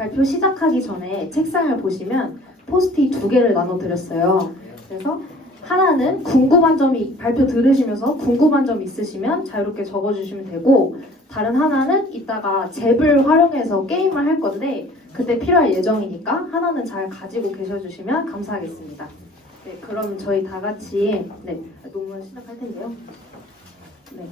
발표 시작하기 전에 책상을 보시면 포스트잇 2개를 나눠드렸어요. 그래서 하나는 궁금한 점이 발표 들으시면서 궁금한 점 있으시면 자유롭게 적어주시면 되고, 다른 하나는 이따가 잽을 활용해서 게임을 할 건데 그때 필요할 예정이니까 하나는 잘 가지고 계셔주시면 감사하겠습니다. 네, 그럼 저희 다 같이 논문 시작할 텐데요. 네,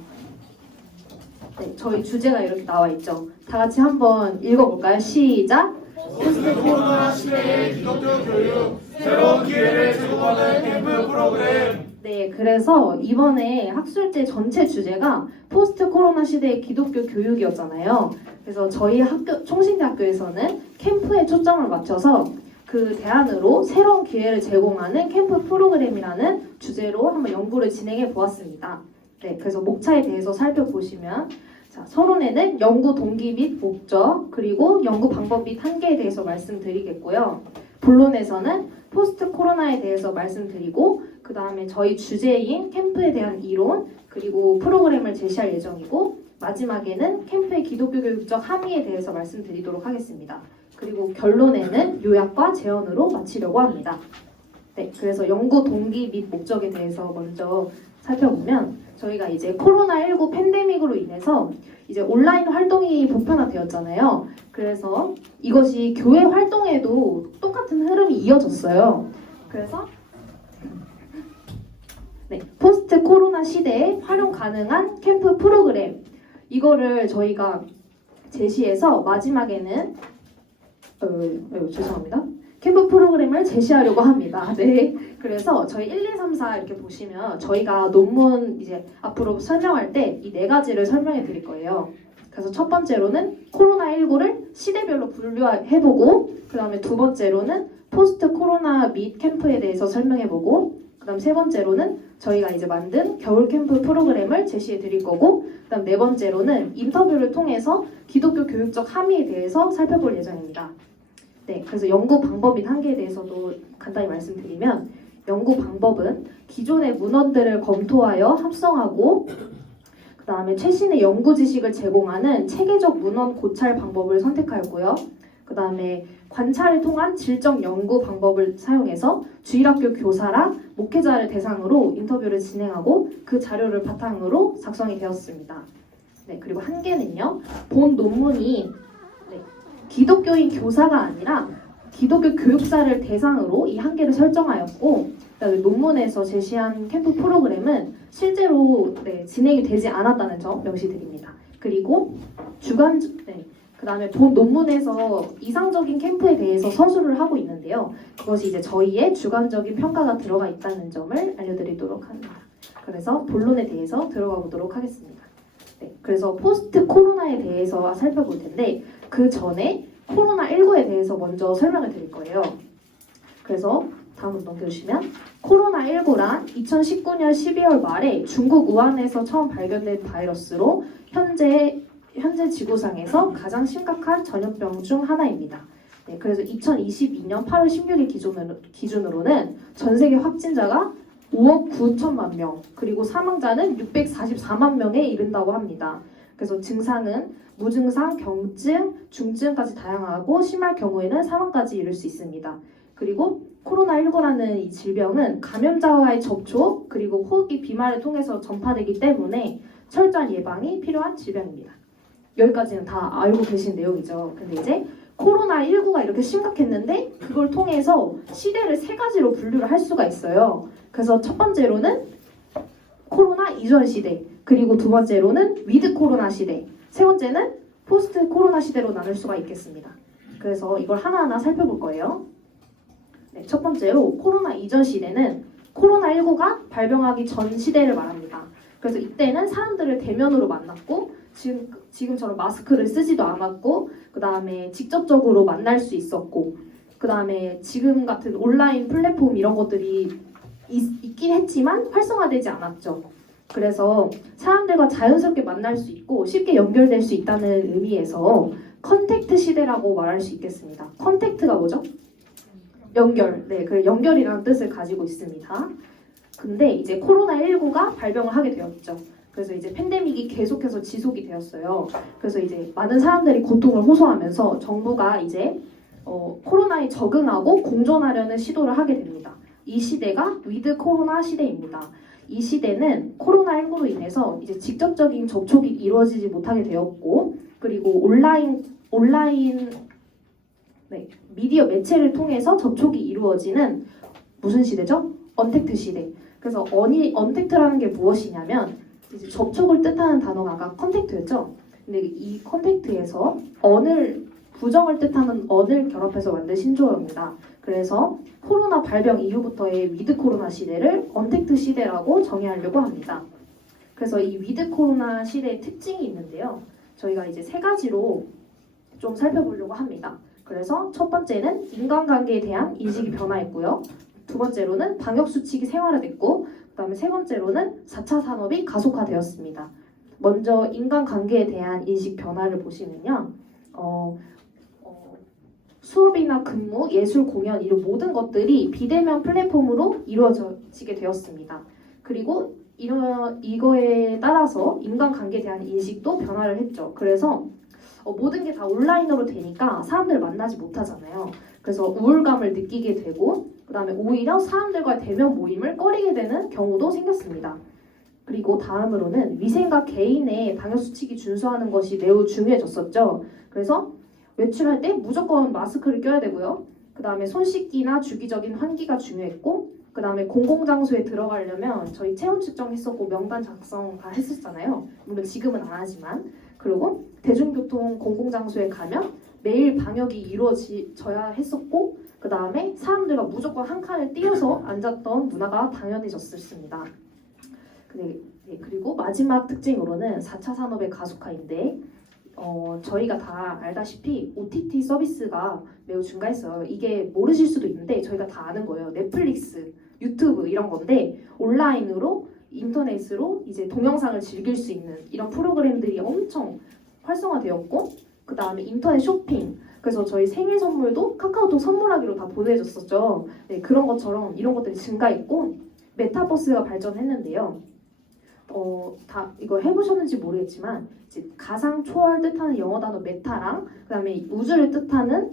저희 주제가 이렇게 나와 있죠. 다 같이 한번 읽어볼까요? 시작! 포스트 코로나 시대의 기독교 교육, 새로운 기회를 제공하는 캠프 프로그램. 네, 그래서 이번에 학술제 전체 주제가 포스트 코로나 시대의 기독교 교육이었잖아요. 그래서 저희 학교, 총신대학교에서는 캠프에 초점을 맞춰서 그 대안으로 새로운 기회를 제공하는 캠프 프로그램이라는 주제로 한번 연구를 진행해 보았습니다. 네, 그래서 목차에 대해서 살펴보시면, 자, 서론에는 연구 동기 및 목적, 그리고 연구 방법 및 한계에 대해서 말씀드리겠고요. 본론에서는 포스트 코로나에 대해서 말씀드리고, 그 다음에 저희 주제인 캠프에 대한 이론, 그리고 프로그램을 제시할 예정이고, 마지막에는 캠프의 기독교 교육적 함의에 대해서 말씀드리도록 하겠습니다. 그리고 결론에는 요약과 제언으로 마치려고 합니다. 네, 그래서 연구 동기 및 목적에 대해서 먼저 살펴보면, 저희가 이제 코로나19 팬데믹으로 인해서 이제 온라인 활동이 보편화되었잖아요. 그래서 이것이 교회 활동에도 똑같은 흐름이 이어졌어요. 그래서 포스트 코로나 시대에 활용 가능한 캠프 프로그램, 이거를 저희가 제시해서 마지막에는 죄송합니다. 캠프 프로그램을 제시하려고 합니다. 네. 그래서 저희 1, 2, 3, 4 이렇게 보시면 저희가 논문 이제 앞으로 설명할 때 이 4가지를 설명해 드릴 거예요. 그래서 첫 번째로는 코로나19를 시대별로 분류해보고, 그 다음에 두 번째로는 포스트 코로나 및 캠프에 대해서 설명해보고, 그 다음 세 번째로는 저희가 이제 만든 겨울 캠프 프로그램을 제시해 드릴 거고, 그 다음 네 번째로는 인터뷰를 통해서 기독교 교육적 함의에 대해서 살펴볼 예정입니다. 네, 그래서 연구 방법 및 한계에 대해서도 간단히 말씀드리면, 연구 방법은 기존의 문헌들을 검토하여 합성하고, 그 다음에 최신의 연구 지식을 제공하는 체계적 문헌 고찰 방법을 선택하였고요. 그 다음에 관찰을 통한 질적 연구 방법을 사용해서 주일학교 교사랑 목회자를 대상으로 인터뷰를 진행하고 그 자료를 바탕으로 작성이 되었습니다. 네, 그리고 한계는요, 본 논문이 기독교인 교사가 아니라 기독교 교육사를 대상으로 이 한계를 설정하였고, 그다음에 논문에서 제시한 캠프 프로그램은 실제로 진행이 되지 않았다는 점 명시드립니다. 그리고 그다음에 본 논문에서 이상적인 캠프에 대해서 서술을 하고 있는데요. 그것이 이제 저희의 주관적인 평가가 들어가 있다는 점을 알려드리도록 합니다. 그래서 본론에 대해서 들어가 보도록 하겠습니다. 네, 그래서 포스트 코로나에 대해서 살펴볼 텐데, 그 전에 코로나19에 대해서 먼저 설명을 드릴 거예요. 그래서 다음으로 넘겨주시면, 코로나19란 2019년 12월 말에 중국 우한에서 처음 발견된 바이러스로 현재 지구상에서 가장 심각한 전염병 중 하나입니다. 네, 그래서 2022년 8월 16일 기준으로는 전 세계 확진자가 5억 9천만 명, 그리고 사망자는 644만 명에 이른다고 합니다. 그래서 증상은 무증상, 경증, 중증까지 다양하고 심할 경우에는 사망까지 이를 수 있습니다. 그리고 코로나19라는 이 질병은 감염자와의 접촉, 그리고 호흡기 비말을 통해서 전파되기 때문에 철저한 예방이 필요한 질병입니다. 여기까지는 다 알고 계신 내용이죠. 근데 이제 코로나19가 이렇게 심각했는데 그걸 통해서 시대를 3가지로 분류를 할 수가 있어요. 그래서 첫 번째로는 코로나 이전 시대, 그리고 두 번째로는 위드 코로나 시대, 세 번째는 포스트 코로나 시대로 나눌 수가 있겠습니다. 그래서 이걸 하나하나 살펴볼 거예요. 네, 첫 번째로 코로나 이전 시대는 코로나19가 발병하기 전 시대를 말합니다. 그래서 이때는 사람들을 대면으로 만났고, 지금처럼 마스크를 쓰지도 않았고, 그 다음에 직접적으로 만날 수 있었고, 그 다음에 지금 같은 온라인 플랫폼 이런 것들이 있긴 했지만 활성화되지 않았죠. 그래서 사람들과 자연스럽게 만날 수 있고 쉽게 연결될 수 있다는 의미에서 컨택트 시대라고 말할 수 있겠습니다. 컨택트가 뭐죠? 연결. 네, 그 연결이라는 뜻을 가지고 있습니다. 근데 이제 코로나19가 발병을 하게 되었죠. 그래서 이제 팬데믹이 계속해서 지속이 되었어요. 그래서 이제 많은 사람들이 고통을 호소하면서 정부가 이제 코로나에 적응하고 공존하려는 시도를 하게 됩니다. 이 시대가 위드 코로나 시대입니다. 이 시대는 코로나19로 인해서 이제 직접적인 접촉이 이루어지지 못하게 되었고, 그리고 온라인 미디어 매체를 통해서 접촉이 이루어지는 무슨 시대죠? 언택트 시대. 그래서 언택트라는 게 무엇이냐면 이제 접촉을 뜻하는 단어가 아까 컨택트였죠. 근데 이 컨택트에서 부정을 뜻하는 언을 결합해서 만든 신조어입니다. 그래서 코로나 발병 이후부터의 위드 코로나 시대를 언택트 시대라고 정의하려고 합니다. 그래서 이 위드 코로나 시대의 특징이 있는데요. 저희가 이제 세 가지로 좀 살펴보려고 합니다. 그래서 첫 번째는 인간관계에 대한 인식이 변화했고요. 두 번째로는 방역수칙이 생활화됐고, 그 다음에 세 번째로는 4차 산업이 가속화되었습니다. 먼저 인간관계에 대한 인식 변화를 보시면요. 수업이나 근무, 예술, 공연 이런 모든 것들이 비대면 플랫폼으로 이루어지게 되었습니다. 그리고 이거에 따라서 인간관계에 대한 인식도 변화를 했죠. 그래서 모든 게 다 온라인으로 되니까 사람들 만나지 못하잖아요. 그래서 우울감을 느끼게 되고, 그 다음에 오히려 사람들과 대면 모임을 꺼리게 되는 경우도 생겼습니다. 그리고 다음으로는 위생과 개인의 방역수칙이 준수하는 것이 매우 중요해졌었죠. 그래서 외출할 때 무조건 마스크를 껴야 되고요. 그 다음에 손 씻기나 주기적인 환기가 중요했고, 그 다음에 공공장소에 들어가려면 저희 체온 측정했었고 명단 작성 다 했었잖아요. 물론 지금은 안 하지만. 그리고 대중교통 공공장소에 가면 매일 방역이 이루어져야 했었고, 그 다음에 사람들과 무조건 한 칸을 띄어서 앉았던 문화가 당연해졌습니다. 그리고 마지막 특징으로는 4차 산업의 가속화인데, 저희가 다 알다시피 OTT 서비스가 매우 증가했어요. 이게 모르실 수도 있는데 저희가 다 아는 거예요. 넷플릭스, 유튜브 이런 건데 온라인으로 인터넷으로 이제 동영상을 즐길 수 있는 이런 프로그램들이 엄청 활성화되었고, 그 다음에 인터넷 쇼핑. 그래서 저희 생일 선물도 카카오톡 선물하기로 다 보내줬었죠. 네, 그런 것처럼 이런 것들이 증가했고 메타버스가 발전했는데요. 다 이거 해보셨는지 모르겠지만 이제 가상 초월 뜻하는 영어 단어 메타랑 그다음에 우주를 뜻하는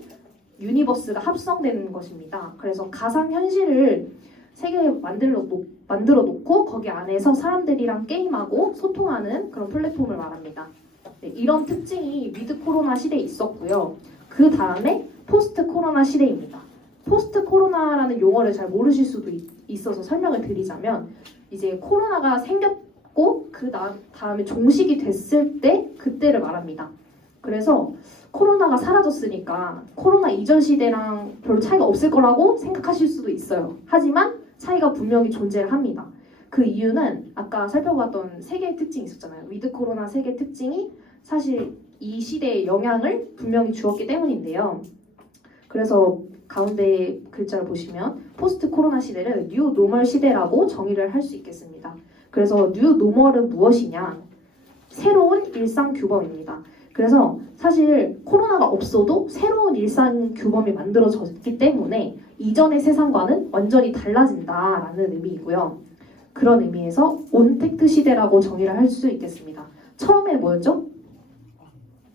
유니버스가 합성되는 것입니다. 그래서 가상 현실을 세계에 만들어 놓고 거기 안에서 사람들이랑 게임하고 소통하는 그런 플랫폼을 말합니다. 네, 이런 특징이 위드 코로나 시대에 있었고요. 그 다음에 포스트 코로나 시대입니다. 포스트 코로나라는 용어를 잘 모르실 수도 있어서 설명을 드리자면 이제 코로나가 생겼고 그 다음에 종식이 됐을 때 그때를 말합니다. 그래서 코로나가 사라졌으니까 코로나 이전 시대랑 별로 차이가 없을 거라고 생각하실 수도 있어요. 하지만 차이가 분명히 존재를 합니다. 그 이유는 아까 살펴봤던 세 개의 특징이 있었잖아요. 위드 코로나 세 개의 특징이 사실 이 시대에 영향을 분명히 주었기 때문인데요. 그래서 가운데 글자를 보시면 포스트 코로나 시대를 뉴 노멀 시대라고 정의를 할 수 있겠습니다. 그래서 뉴 노멀은 무엇이냐? 새로운 일상 규범입니다. 그래서 사실 코로나가 없어도 새로운 일상 규범이 만들어졌기 때문에 이전의 세상과는 완전히 달라진다라는 의미이고요. 그런 의미에서 온택트 시대라고 정의를 할 수 있겠습니다. 처음에 뭐였죠?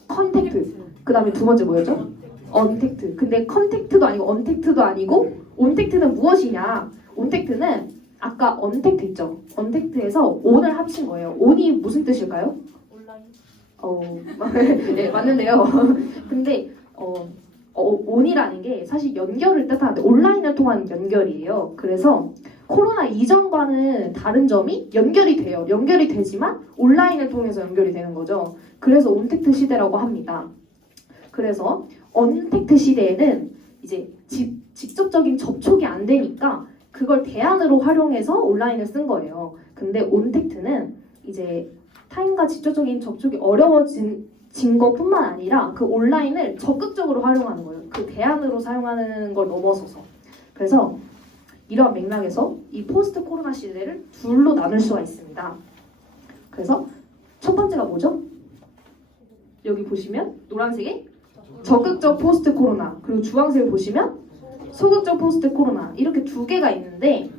컨택트. 그 다음에 두 번째 뭐였죠? 언택트. 근데 컨택트도 아니고 언택트도 아니고 온택트는 무엇이냐? 온택트는 아까 언택트 있죠? 언택트에서 온을 합친 거예요. 온이 무슨 뜻일까요? 네, 맞는데요. 근데 온이라는 게 사실 연결을 뜻하는데 온라인을 통한 연결이에요. 그래서 코로나 이전과는 다른 점이 연결이 돼요. 연결이 되지만 온라인을 통해서 연결이 되는 거죠. 그래서 온택트 시대라고 합니다. 그래서 언택트 시대에는 이제 직접적인 접촉이 안 되니까 그걸 대안으로 활용해서 온라인을 쓴 거예요. 근데 온택트는 이제 타인과 직접적인 접촉이 어려워진 것뿐만 아니라 그 온라인을 적극적으로 활용하는 거예요. 그 대안으로 사용하는 걸 넘어서서. 그래서 이러한 맥락에서 이 포스트 코로나 시대를 둘로 나눌 수가 있습니다. 그래서 첫 번째가 뭐죠? 여기 보시면 노란색이 적극적 포스트 코로나, 그리고 주황색을 보시면 소극적 포스트 코로나, 이렇게 두 개가 있는데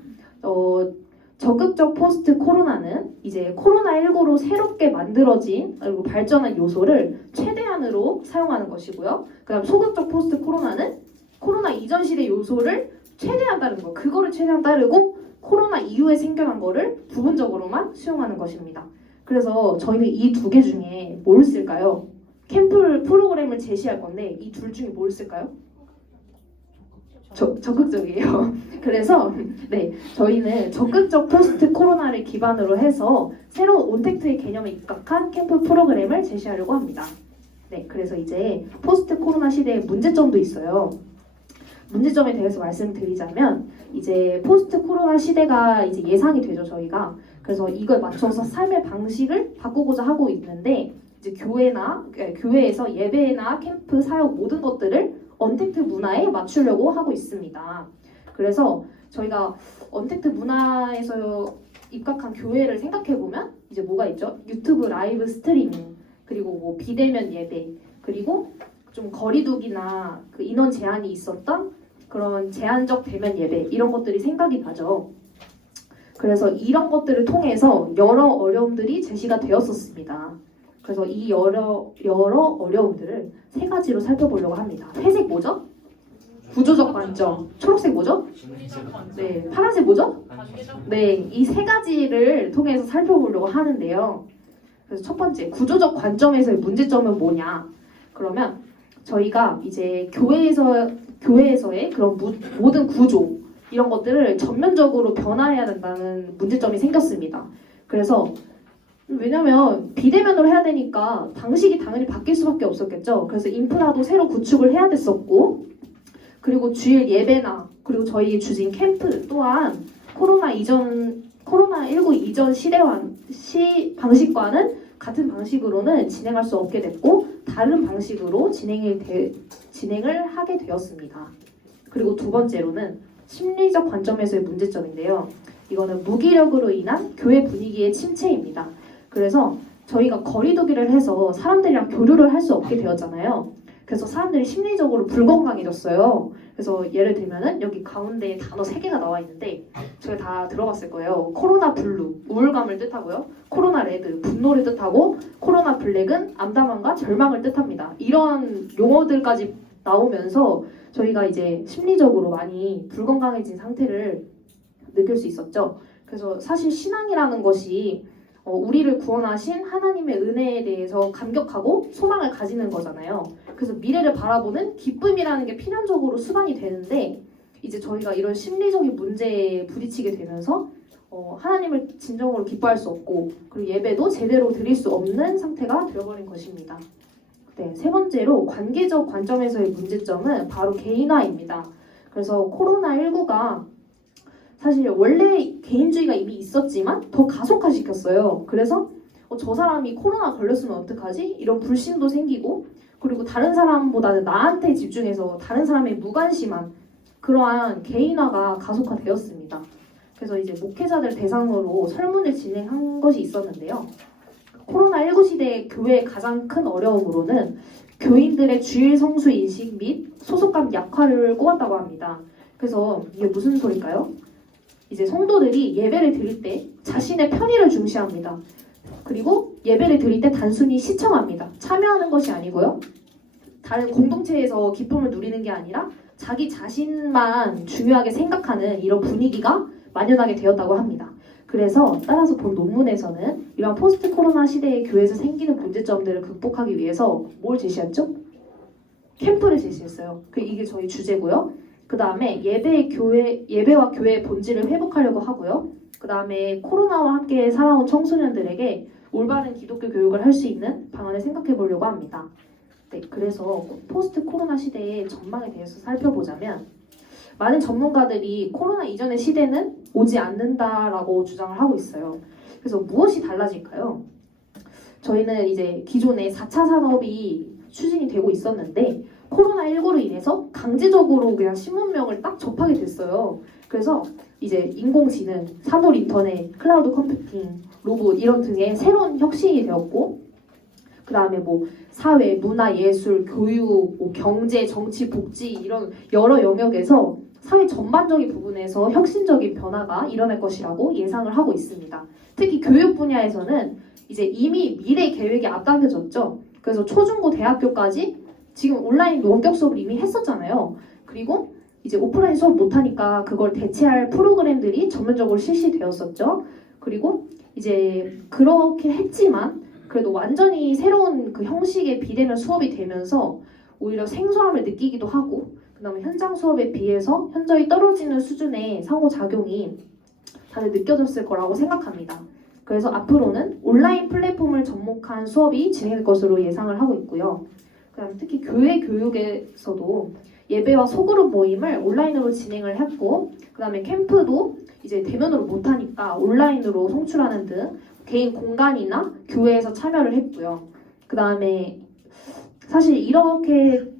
적극적 포스트 코로나는 이제 코로나19로 새롭게 만들어진 그리고 발전한 요소를 최대한으로 사용하는 것이고요. 그다음 소극적 포스트 코로나는 코로나 이전 시대 요소를 최대한 따르는 거. 그거를 최대한 따르고 코로나 이후에 생겨난 거를 부분적으로만 수용하는 것입니다. 그래서 저희는 이 두 개 중에 뭘 쓸까요? 캠프 프로그램을 제시할 건데 이 둘 중에 뭘 쓸까요? 적극적이에요. 그래서 네, 저희는 적극적 포스트 코로나를 기반으로 해서 새로운 온택트의 개념에 입각한 캠프 프로그램을 제시하려고 합니다. 네, 그래서 이제 포스트 코로나 시대의 문제점도 있어요. 문제점에 대해서 말씀드리자면 이제 포스트 코로나 시대가 이제 예상이 되죠, 저희가. 그래서 이걸 맞춰서 삶의 방식을 바꾸고자 하고 있는데 이제 교회에서 예배나 캠프 사역 모든 것들을 언택트 문화에 맞추려고 하고 있습니다. 그래서 저희가 언택트 문화에서 입각한 교회를 생각해 보면 이제 뭐가 있죠? 유튜브 라이브 스트리밍, 그리고 뭐 비대면 예배, 그리고 좀 거리두기나 그 인원 제한이 있었던 그런 제한적 대면 예배 이런 것들이 생각이 나죠. 그래서 이런 것들을 통해서 여러 어려움들이 제시가 되었었습니다. 그래서 이 여러 어려움들을 세 가지로 살펴보려고 합니다. 회색 뭐죠? 구조적 관점. 초록색 뭐죠? 네, 파란색 뭐죠? 네, 이 세 가지를 통해서 살펴보려고 하는데요. 그래서 첫 번째, 구조적 관점에서의 문제점은 뭐냐? 그러면 저희가 이제 교회에서의 그런 모든 구조 이런 것들을 전면적으로 변화해야 된다는 문제점이 생겼습니다. 그래서 왜냐면 비대면으로 해야 되니까 방식이 당연히 바뀔 수밖에 없었겠죠. 그래서 인프라도 새로 구축을 해야 됐었고, 그리고 주일 예배나 그리고 저희 주진 캠프 또한 코로나19 이전 방식과는 같은 방식으로는 진행할 수 없게 됐고 다른 방식으로 진행을 하게 되었습니다. 그리고 두 번째로는 심리적 관점에서의 문제점인데요. 이거는 무기력으로 인한 교회 분위기의 침체입니다. 그래서 저희가 거리두기를 해서 사람들이랑 교류를 할 수 없게 되었잖아요. 그래서 사람들이 심리적으로 불건강해졌어요. 그래서 예를 들면은 여기 가운데 단어 3개가 나와 있는데 저희 다 들어봤을 거예요. 코로나 블루, 우울감을 뜻하고요. 코로나 레드, 분노를 뜻하고 코로나 블랙은 암담함과 절망을 뜻합니다. 이런 용어들까지 나오면서 저희가 이제 심리적으로 많이 불건강해진 상태를 느낄 수 있었죠. 그래서 사실 신앙이라는 것이 우리를 구원하신 하나님의 은혜에 대해서 감격하고 소망을 가지는 거잖아요. 그래서 미래를 바라보는 기쁨이라는 게 필연적으로 수반이 되는데 이제 저희가 이런 심리적인 문제에 부딪히게 되면서 하나님을 진정으로 기뻐할 수 없고 그리고 예배도 제대로 드릴 수 없는 상태가 되어버린 것입니다. 네, 세 번째로 관계적 관점에서의 문제점은 바로 개인화입니다. 그래서 코로나19가 사실 원래 개인주의가 이미 있었지만 더 가속화시켰어요. 그래서 저 사람이 코로나 걸렸으면 어떡하지? 이런 불신도 생기고 그리고 다른 사람보다는 나한테 집중해서 다른 사람의 무관심한 그러한 개인화가 가속화되었습니다. 그래서 이제 목회자들 대상으로 설문을 진행한 것이 있었는데요. 코로나19 시대의 교회의 가장 큰 어려움으로는 교인들의 주일 성수 인식 및 소속감 약화를 꼽았다고 합니다. 그래서 이게 무슨 소릴까요? 이제 성도들이 예배를 드릴 때 자신의 편의를 중시합니다. 그리고 예배를 드릴 때 단순히 시청합니다. 참여하는 것이 아니고요. 다른 공동체에서 기쁨을 누리는 게 아니라 자기 자신만 중요하게 생각하는 이런 분위기가 만연하게 되었다고 합니다. 그래서 따라서 본 논문에서는 이런 포스트 코로나 시대의 교회에서 생기는 문제점들을 극복하기 위해서 뭘 제시했죠? 캠프를 제시했어요. 이게 저희 주제고요. 그 다음에 예배와 교회의 본질을 회복하려고 하고요. 그 다음에 코로나와 함께 살아온 청소년들에게 올바른 기독교 교육을 할 수 있는 방안을 생각해 보려고 합니다. 네, 그래서 포스트 코로나 시대의 전망에 대해서 살펴보자면 많은 전문가들이 코로나 이전의 시대는 오지 않는다라고 주장을 하고 있어요. 그래서 무엇이 달라질까요? 저희는 이제 기존에 4차 산업이 추진이 되고 있었는데 코로나19로 인해서 강제적으로 그냥 10만 명을 딱 접하게 됐어요. 그래서 이제 인공지능, 사물 인터넷, 클라우드 컴퓨팅, 로봇 이런 등의 새로운 혁신이 되었고 그 다음에 뭐 사회, 문화, 예술, 교육, 뭐 경제, 정치, 복지 이런 여러 영역에서 사회 전반적인 부분에서 혁신적인 변화가 일어날 것이라고 예상을 하고 있습니다. 특히 교육 분야에서는 이제 이미 미래 계획이 앞당겨졌죠. 그래서 초중고 대학교까지 지금 온라인 원격 수업을 이미 했었잖아요. 그리고 이제 오프라인 수업 못하니까 그걸 대체할 프로그램들이 전면적으로 실시되었었죠. 그리고 이제 그렇게 했지만 그래도 완전히 새로운 그 형식의 비대면 수업이 되면서 오히려 생소함을 느끼기도 하고 그다음에 현장 수업에 비해서 현저히 떨어지는 수준의 상호작용이 다들 느껴졌을 거라고 생각합니다. 그래서 앞으로는 온라인 플랫폼을 접목한 수업이 진행될 것으로 예상을 하고 있고요. 그다음 특히 교회 교육에서도 예배와 소그룹 모임을 온라인으로 진행을 했고 그다음에 캠프도 이제 대면으로 못하니까 온라인으로 송출하는 등 개인 공간이나 교회에서 참여를 했고요. 그다음에 사실 이렇게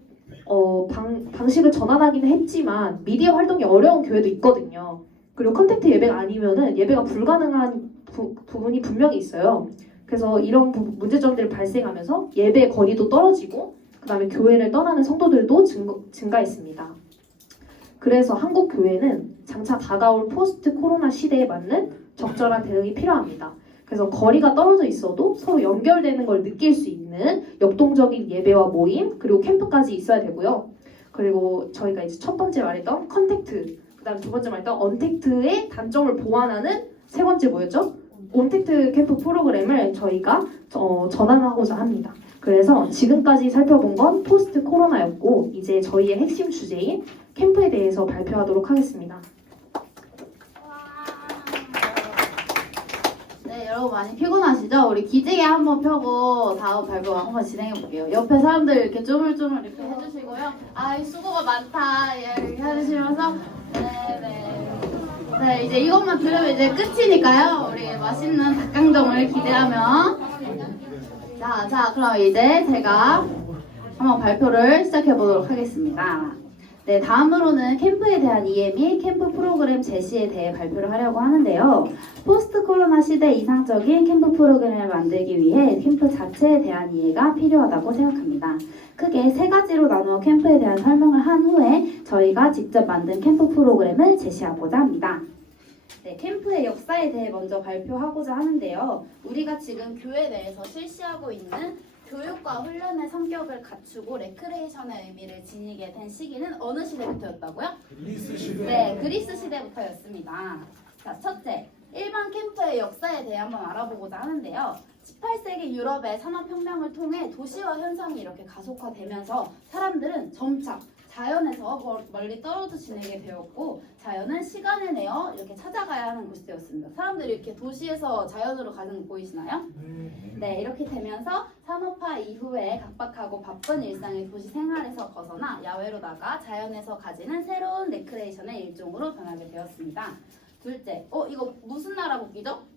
방식을 전환하기는 했지만 미디어 활동이 어려운 교회도 있거든요. 그리고 컨택트 예배가 아니면은 예배가 불가능한 부분이 분명히 있어요. 그래서 이런 문제점들이 발생하면서 예배 거리도 떨어지고 그다음에 교회를 떠나는 성도들도 증가했습니다. 그래서 한국 교회는 장차 다가올 포스트 코로나 시대에 맞는 적절한 대응이 필요합니다. 그래서 거리가 떨어져 있어도 서로 연결되는 걸 느낄 수 있는 역동적인 예배와 모임 그리고 캠프까지 있어야 되고요. 그리고 저희가 이제 첫 번째 말했던 컨택트, 그다음 두 번째 말했던 언택트의 단점을 보완하는 세 번째 뭐였죠? 온택트 캠프 프로그램을 저희가 전환하고자 합니다. 그래서 지금까지 살펴본 건 포스트 코로나였고 이제 저희의 핵심 주제인 캠프에 대해서 발표하도록 하겠습니다. 네, 여러분 많이 피곤하시죠? 우리 기지개 한번 펴고 다음 발표 한번 진행해 볼게요. 옆에 사람들 이렇게 쪼물쪼물 이렇게 해주시고요. 아이 수고가 많다 이렇게 해주시면서 네, 이제 이것만 들으면 이제 끝이니까요. 우리 맛있는 닭강정을 기대하며 자, 그럼 이제 제가 한번 발표를 시작해 보도록 하겠습니다. 네, 다음으로는 캠프에 대한 이해 및 캠프 프로그램 제시에 대해 발표를 하려고 하는데요. 포스트 코로나 시대 이상적인 캠프 프로그램을 만들기 위해 캠프 자체에 대한 이해가 필요하다고 생각합니다. 크게 세 가지로 나누어 캠프에 대한 설명을 한 후에 저희가 직접 만든 캠프 프로그램을 제시하고자 합니다. 네, 캠프의 역사에 대해 먼저 발표하고자 하는데요. 우리가 지금 교회 내에서 실시하고 있는 교육과 훈련의 성격을 갖추고 레크레이션의 의미를 지니게 된 시기는 어느 시대부터였다고요? 그리스 시대. 네, 그리스 시대부터였습니다. 자, 첫째, 일반 캠프의 역사에 대해 한번 알아보고자 하는데요. 18세기 유럽의 산업혁명을 통해 도시화 현상이 이렇게 가속화되면서 사람들은 점차 자연에서 멀리 떨어져 지내게 되었고 자연은 시간을 내어 이렇게 찾아가야 하는 곳이 되었습니다. 사람들이 이렇게 도시에서 자연으로 가는 거 보이시나요? 네, 이렇게 되면서 산업화 이후에 각박하고 바쁜 일상의 도시 생활에서 벗어나 야외로 나가 자연에서 가지는 새로운 레크레이션의 일종으로 변하게 되었습니다. 둘째, 이거 무슨 나라 국기죠?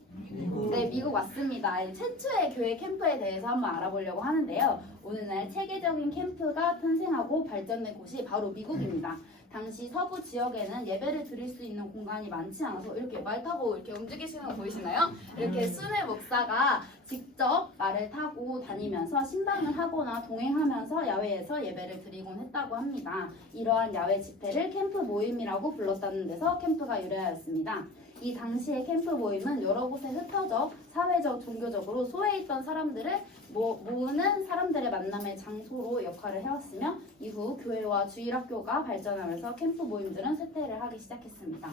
네, 미국 맞습니다. 최초의 교회 캠프에 대해서 한번 알아보려고 하는데요. 오늘날 체계적인 캠프가 탄생하고 발전된 곳이 바로 미국입니다. 당시 서부 지역에는 예배를 드릴 수 있는 공간이 많지 않아서 이렇게 말 타고 이렇게 움직이시는 거 보이시나요? 이렇게 순회 목사가 직접 말을 타고 다니면서 신방을 하거나 동행하면서 야외에서 예배를 드리곤 했다고 합니다. 이러한 야외 집회를 캠프 모임이라고 불렀다는 데서 캠프가 유래하였습니다. 이 당시의 캠프 모임은 여러 곳에 흩어져 사회적, 종교적으로 소외있던 사람들을 모으는 사람들의 만남의 장소로 역할을 해왔으며 이후 교회와 주일학교가 발전하면서 캠프 모임들은 쇠퇴를 하기 시작했습니다.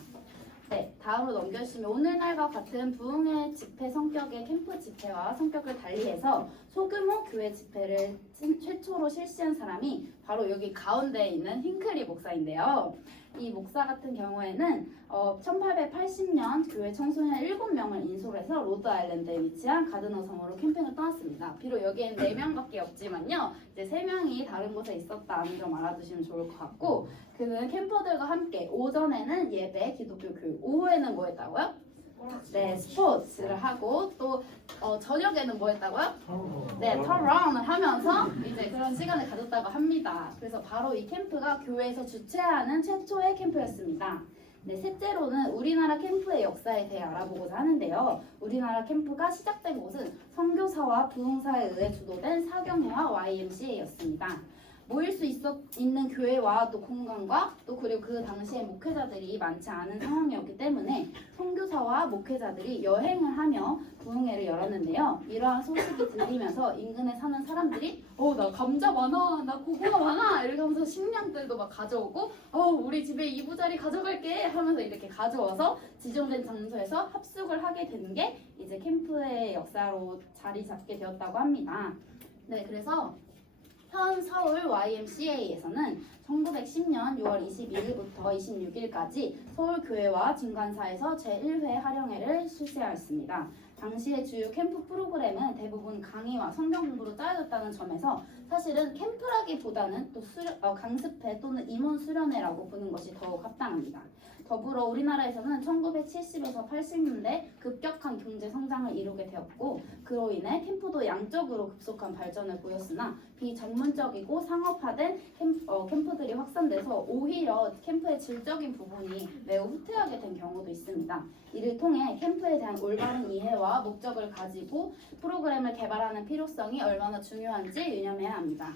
네, 다음으로 넘겨주시면 오늘날과 같은 부흥의 집회 성격의 캠프 집회와 성격을 달리해서 소규모 교회 집회를 최초로 실시한 사람이 바로 여기 가운데에 있는 힝클리 목사인데요. 이 목사 같은 경우에는 1880년 교회 청소년 7명을 인솔해서 로드 아일랜드에 위치한 가드너 섬으로 캠핑을 떠났습니다. 비록 여기엔 4명밖에 없지만요. 이제 3명이 다른 곳에 있었다는 점 알아두시면 좋을 것 같고 그는 캠퍼들과 함께 오전에는 예배, 기독교 교육, 오후에는 뭐 했다고요? 네, 스포츠를 하고 또 저녁에는 뭐 했다고요? 네, 턴런을 하면서 이제 그런 시간을 가졌다고 합니다. 그래서 바로 이 캠프가 교회에서 주최하는 최초의 캠프였습니다. 네, 셋째로는 우리나라 캠프의 역사에 대해 알아보고자 하는데요. 우리나라 캠프가 시작된 곳은 선교사와 부흥사에 의해 주도된 사경회와 YMCA였습니다. 모일 수 있는 교회와 또 공간과 또 그리고 그 당시에 목회자들이 많지 않은 상황이었기 때문에 선교사와 목회자들이 여행을 하며 부흥회를 열었는데요. 이러한 소식이 들리면서 인근에 사는 사람들이 나 감자 많아, 나 고구마 많아 이렇게 하면서 식량들도 막 가져오고 우리 집에 이부자리 가져갈게 하면서 이렇게 가져와서 지정된 장소에서 합숙을 하게 된 게 이제 캠프의 역사로 자리 잡게 되었다고 합니다. 네, 그래서 현 서울 YMCA에서는 1910년 6월 22일부터 26일까지 서울교회와 진관사에서 제1회 활용회를 실시하였습니다. 당시의 주요 캠프 프로그램은 대부분 강의와 성경 공부로 짜여졌다는 점에서 사실은 캠프라기보다는 또 강습회 또는 임원 수련회라고 부르는 것이 더욱 합당합니다. 더불어 우리나라에서는 1970에서 80년대 급격한 경제 성장을 이루게 되었고 그로 인해 캠프도 양적으로 급속한 발전을 보였으나 비전문적이고 상업화된 캠프들이 확산돼서 오히려 캠프의 질적인 부분이 매우 후퇴하게 된 경우도 있습니다. 이를 통해 캠프에 대한 올바른 이해와 목적을 가지고 프로그램을 개발하는 필요성이 얼마나 중요한지 유념해야 합니다.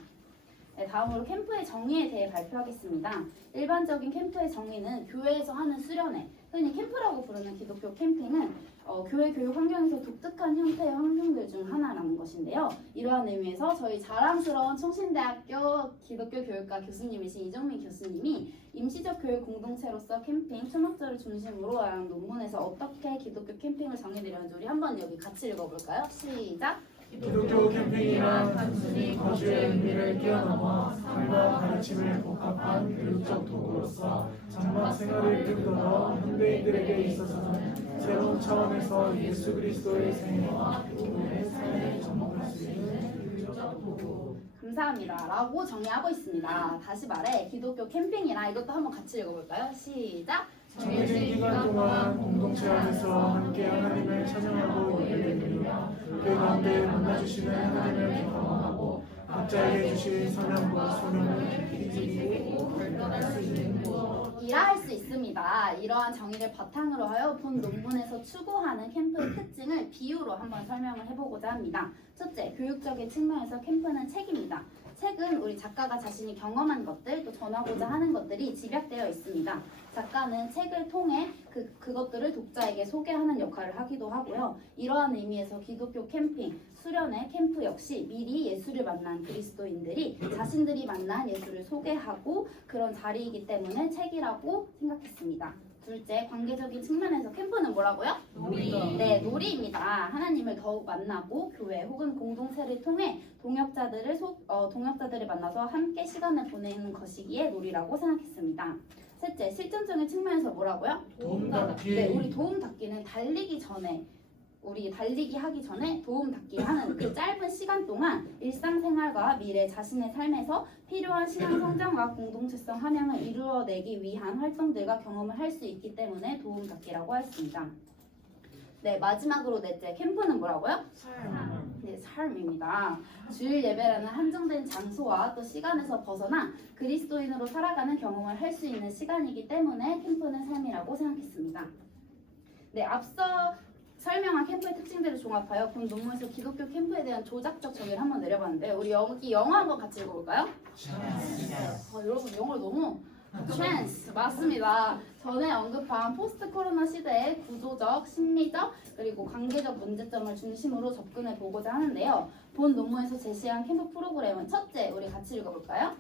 네, 다음으로 캠프의 정의에 대해 발표하겠습니다. 일반적인 캠프의 정의는 교회에서 하는 수련회, 흔히 캠프라고 부르는 기독교 캠핑은 교회 교육 환경에서 독특한 형태의 환경들 중 하나라는 것인데요. 이러한 의미에서 저희 자랑스러운 총신대학교 기독교 교육과 교수님이신 이정민 교수님이 임시적 교육 공동체로서 캠핑, 춘업절을 중심으로 하는 논문에서 어떻게 기독교 캠핑을 정의드렸는지 우리 한번 여기 같이 읽어볼까요? 시작! 기독교 캠핑이란 단순히 거주의 의미를 뛰어넘어 삶과 가르침을 복합한 교육적 도구로서 장막 생활을 이끌어 현대인들에게 있어서는 새로운 차원에서 예수 그리스도의 생애와 그분의 삶을 접목할 수 있는 교육적 도구. 감사합니다. 라고 정의하고 있습니다. 다시 말해 기독교 캠핑이라 이것도 한번 같이 읽어볼까요? 시작! 정해진 기간 동안 공동체 안에서 함께 하나님을 찬양하고 예배를 드리며 그 가운데 만나주시는 하나님을 경험하고 각자에게 주신 사명과 소명을 깊이 지키고 발전할 수 있는 곳. 이라 할 수 있습니다. 이러한 정의를 바탕으로 하여 본 논문에서 추구하는 캠프의 특징을 비유로 한번 설명을 해보고자 합니다. 첫째, 교육적인 측면에서 캠프는 책입니다. 책은 우리 작가가 자신이 경험한 것들 또 전하고자 하는 것들이 집약되어 있습니다. 작가는 책을 통해 그것들을 독자에게 소개하는 역할을 하기도 하고요. 이러한 의미에서 기독교 캠핑, 수련회, 캠프 역시 미리 예수를 만난 그리스도인들이 자신들이 만난 예수를 소개하고 그런 자리이기 때문에 책이라고 생각했습니다. 둘째, 관계적인 측면에서 캠프는 뭐라고요? 놀이. 네, 놀이입니다. 하나님을 더욱 만나고 교회 혹은 공동체를 통해 동역자들을 만나서 함께 시간을 보내는 것이기에 놀이라고 생각했습니다. 셋째, 실전적인 측면에서 뭐라고요? 도움닫기. 네, 우리 도움닫기는 우리 달리기 하기 전에 도움닫기 하는 그 짧은 시간 동안 일상생활과 미래 자신의 삶에서 필요한 신앙 성장과 공동체성 함양을 이루어내기 위한 활동들과 경험을 할 수 있기 때문에 도움닫기라고 했습니다. 네, 마지막으로 넷째, 캠프는 뭐라고요? 삶. 네, 삶입니다. 주일 예배라는 한정된 장소와 또 시간에서 벗어나 그리스도인으로 살아가는 경험을 할 수 있는 시간이기 때문에 캠프는 삶이라고 생각했습니다. 네, 앞서 설명한 캠프의 특징들을 종합하여 본 논문에서 기독교 캠프에 대한 조작적 정의를 한번 내려봤는데 우리 여기 영어 한번 같이 읽어볼까요? 여러분 영어를 너무 chance 맞습니다. 전에 언급한 포스트 코로나 시대의 구조적, 심리적, 그리고 관계적 문제점을 중심으로 접근해 보고자 하는데요. 본 논문에서 제시한 캠프 프로그램은 첫째, 우리 같이 읽어볼까요?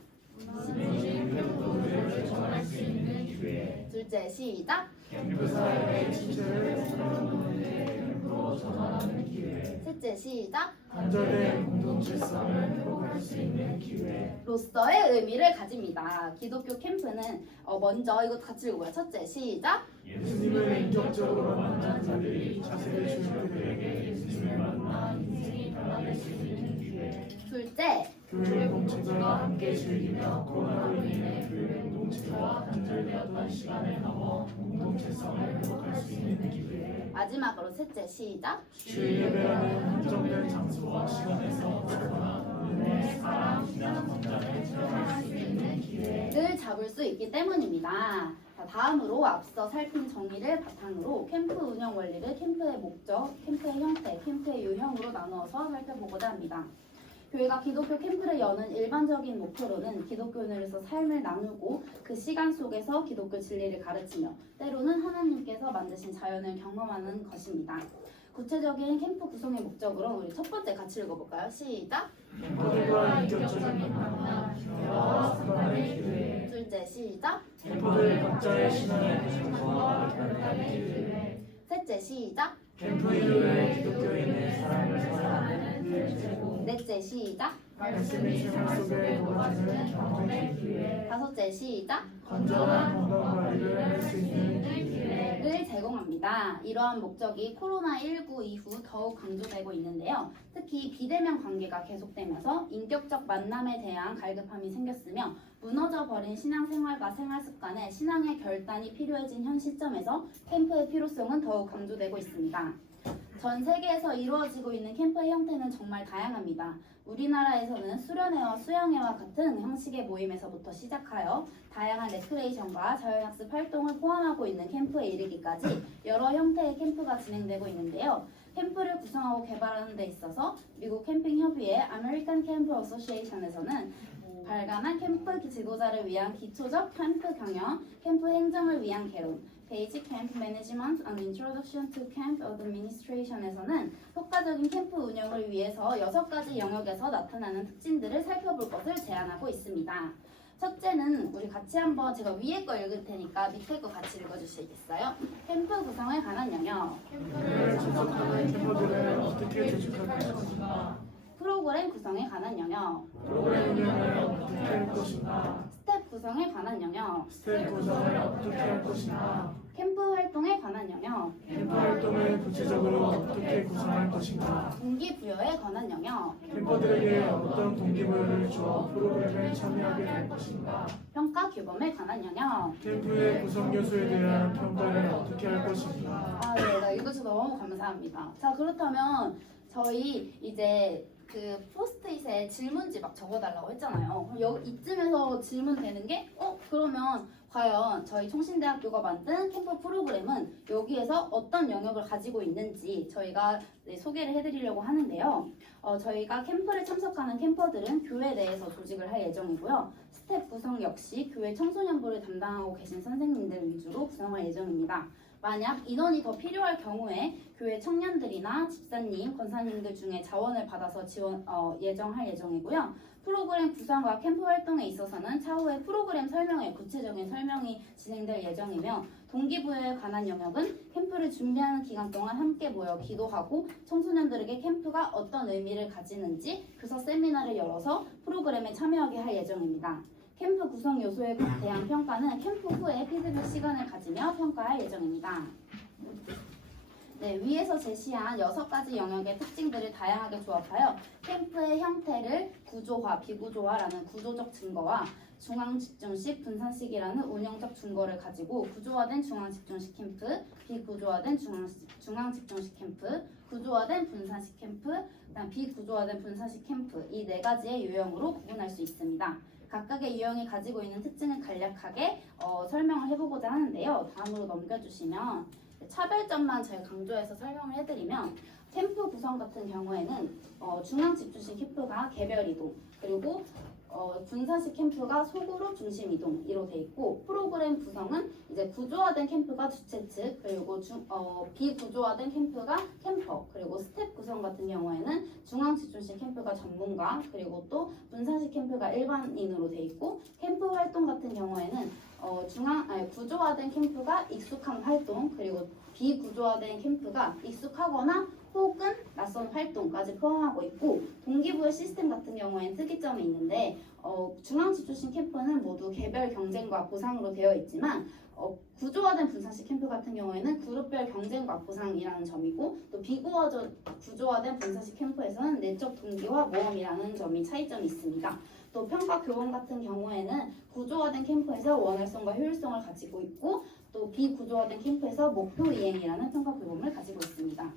둘째, 시작! 캠프 사역의 진실을 새로운 캠프로 전환하는 기회. 셋째, 시작! 단절된 공동체성을 회복할 수 있는 기회. 로서의 의미를 가집니다. 기독교 캠프는 먼저 이것 같이 읽어봐요. 첫째, 시작! 예수님을 인격적으로 만난 자들이 자세를 주는 그들에게 예수님을 만나 인생이 변화될 수 있는 기회. 둘째, 교회 공동체가 함께 즐기며 코로나로 인해 교회 공동체와 단절되었던 시간을 넘어 공동체성을 회복할 수 있는 기회. 마지막으로 셋째, 시작! 주일 예배라는 한정된 장소와 시간에서 벗어나 은혜, 사랑, 신앙 성장을 체험할 수 있는 기회. 를 잡을 수 있기 때문입니다. 자, 다음으로 앞서 살핀 정의를 바탕으로 캠프 운영 원리를 캠프의 목적, 캠프의 형태, 캠프의 유형으로 나누어서 살펴보고자 합니다. 교회가 기독교 캠프를 여는 일반적인 목표로는 기독교인으로서 삶을 나누고 그 시간 속에서 기독교 진리를 가르치며 때로는 하나님께서 만드신 자연을 경험하는 것입니다. 구체적인 캠프 구성의 목적으로 우리 첫 번째 같이 읽어볼까요? 시작! 캠퍼들과 인격적인 만남과 대화와 상담의 기회. 둘째 시작! 캠퍼들 각자의 신앙의 부족과 결단의 기회. 셋째 시작! 캠프 이후에 기독교인의 삶을 살아가는 길 제공. 넷째 시작! 말씀이 생활 속에 녹아드는 경험의 기회. 다섯째 시작! 건전한 건강관리를 할 수 있는 기회. 를 제공합니다. 이러한 목적이 코로나19 이후 더욱 강조되고 있는데요. 특히 비대면 관계가 계속되면서 인격적 만남에 대한 갈급함이 생겼으며 무너져 버린 신앙생활과 생활습관에 신앙의 결단이 필요해진 현 시점에서 캠프의 필요성은 더욱 강조되고 있습니다. 전 세계에서 이루어지고 있는 캠프의 형태는 정말 다양합니다. 우리나라에서는 수련회와 수양회와 같은 형식의 모임에서부터 시작하여 다양한 레크레이션과 자연학습 활동을 포함하고 있는 캠프에 이르기까지 여러 형태의 캠프가 진행되고 있는데요. 캠프를 구성하고 개발하는 데 있어서 미국 캠핑협의회 아메리칸 캠프 어소시에이션에서는 발간한 캠프 지도자를 위한 기초적 캠프 경영, 캠프 행정을 위한 개론, Basic Camp Management and Introduction to Camp Administration에서는 효과적인 캠프 운영을 위해서 6가지 영역에서 나타나는 특징들을 살펴볼 것을 제안하고 있습니다. 첫째는 우리 같이 한번 제가 위에 거 읽을 테니까 밑에 거 같이 읽어주시겠어요? 캠프 구성에 관한 영역, 캠프를 참석하는 캠퍼들을 어떻게 조직할 것인가? 프로그램 구성에 관한 영역, 프로그램 운영을 어떻게 할 것인가? 스텝 구성에 관한 영역, 스텝 구성을 어떻게 할 것인가? 캠프 활동에 관한 영역, 캠프 활동을 구체적으로 어떻게 구성할 것인가? 동기부여에 관한 영역, 캠퍼들에게 어떤 동기부여를 주어 프로그램에 참여하게 될 것인가? 평가 규범에 관한 영역. 캠프의 구성 요소에 대한 평가를 어떻게 할 것인가? 아, 네, 나 읽어주셔서 너무 감사합니다. 자, 그렇다면 저희 이제 그 포스트잇에 질문지 막 적어달라고 했잖아요. 그럼 여기 이쯤에서 질문 되는 게 그러면 과연 저희 총신대학교가 만든 캠프 프로그램은 여기에서 어떤 영역을 가지고 있는지 저희가 소개를 해드리려고 하는데요. 저희가 캠프를 참석하는 캠퍼들은 교회 내에서 조직을 할 예정이고요. 스텝 구성 역시 교회 청소년부를 담당하고 계신 선생님들 위주로 구성할 예정입니다. 만약 인원이 더 필요할 경우에 교회 청년들이나 집사님, 권사님들 중에 자원을 받아서 예정할 예정이고요. 프로그램 구성과 캠프 활동에 있어서는 차후에 프로그램 설명회, 구체적인 설명이 진행될 예정이며 동기부여에 관한 영역은 캠프를 준비하는 기간 동안 함께 모여 기도하고 청소년들에게 캠프가 어떤 의미를 가지는지 교사 세미나를 열어서 프로그램에 참여하게 할 예정입니다. 캠프 구성 요소에 대한 평가는 캠프 후에 피드백 시간을 가지며 평가할 예정입니다. 네, 위에서 제시한 6가지 영역의 특징들을 다양하게 조합하여 캠프의 형태를 구조화, 비구조화라는 구조적 증거와 중앙집중식, 분산식이라는 운영적 증거를 가지고 구조화된 중앙집중식 캠프, 비구조화된 중앙집중식 캠프, 구조화된 분산식 캠프, 그다음 비구조화된 분산식 캠프 이 4가지의 유형으로 구분할 수 있습니다. 각각의 유형이 가지고 있는 특징을 간략하게 설명을 해보고자 하는데요. 다음으로 넘겨주시면 차별점만 제가 강조해서 설명을 해드리면 캠프 구성 같은 경우에는 중앙집중식 캠프가 개별 이동 그리고 분산식 캠프가 소그룹 중심 이동으로 돼 있고 프로그램 구성은 이제 구조화된 캠프가 주최 측 그리고 비구조화된 캠프가 캠퍼 그리고 스텝 구성 같은 경우에는 중앙집중식 캠프가 전문가 그리고 또 분산식 캠프가 일반인으로 돼 있고 캠프 활동 같은 경우에는 구조화된 캠프가 익숙한 활동 그리고 비구조화된 캠프가 익숙하거나 혹은 낯선 활동까지 포함하고 있고 동기부여 시스템 같은 경우에는 특이점이 있는데 중앙집중식 캠프는 모두 개별 경쟁과 보상으로 되어 있지만 구조화된 분산식 캠프 같은 경우에는 그룹별 경쟁과 보상이라는 점이고 또 비구조화된 분산식 캠프에서는 내적 동기와 모험이라는 점이 차이점이 있습니다. 또 평가 교원 같은 경우에는 구조화된 캠프에서 원활성과 효율성을 가지고 있고 또 비구조화된 캠프에서 목표 이행이라는 평가 교범을 가지고 있습니다.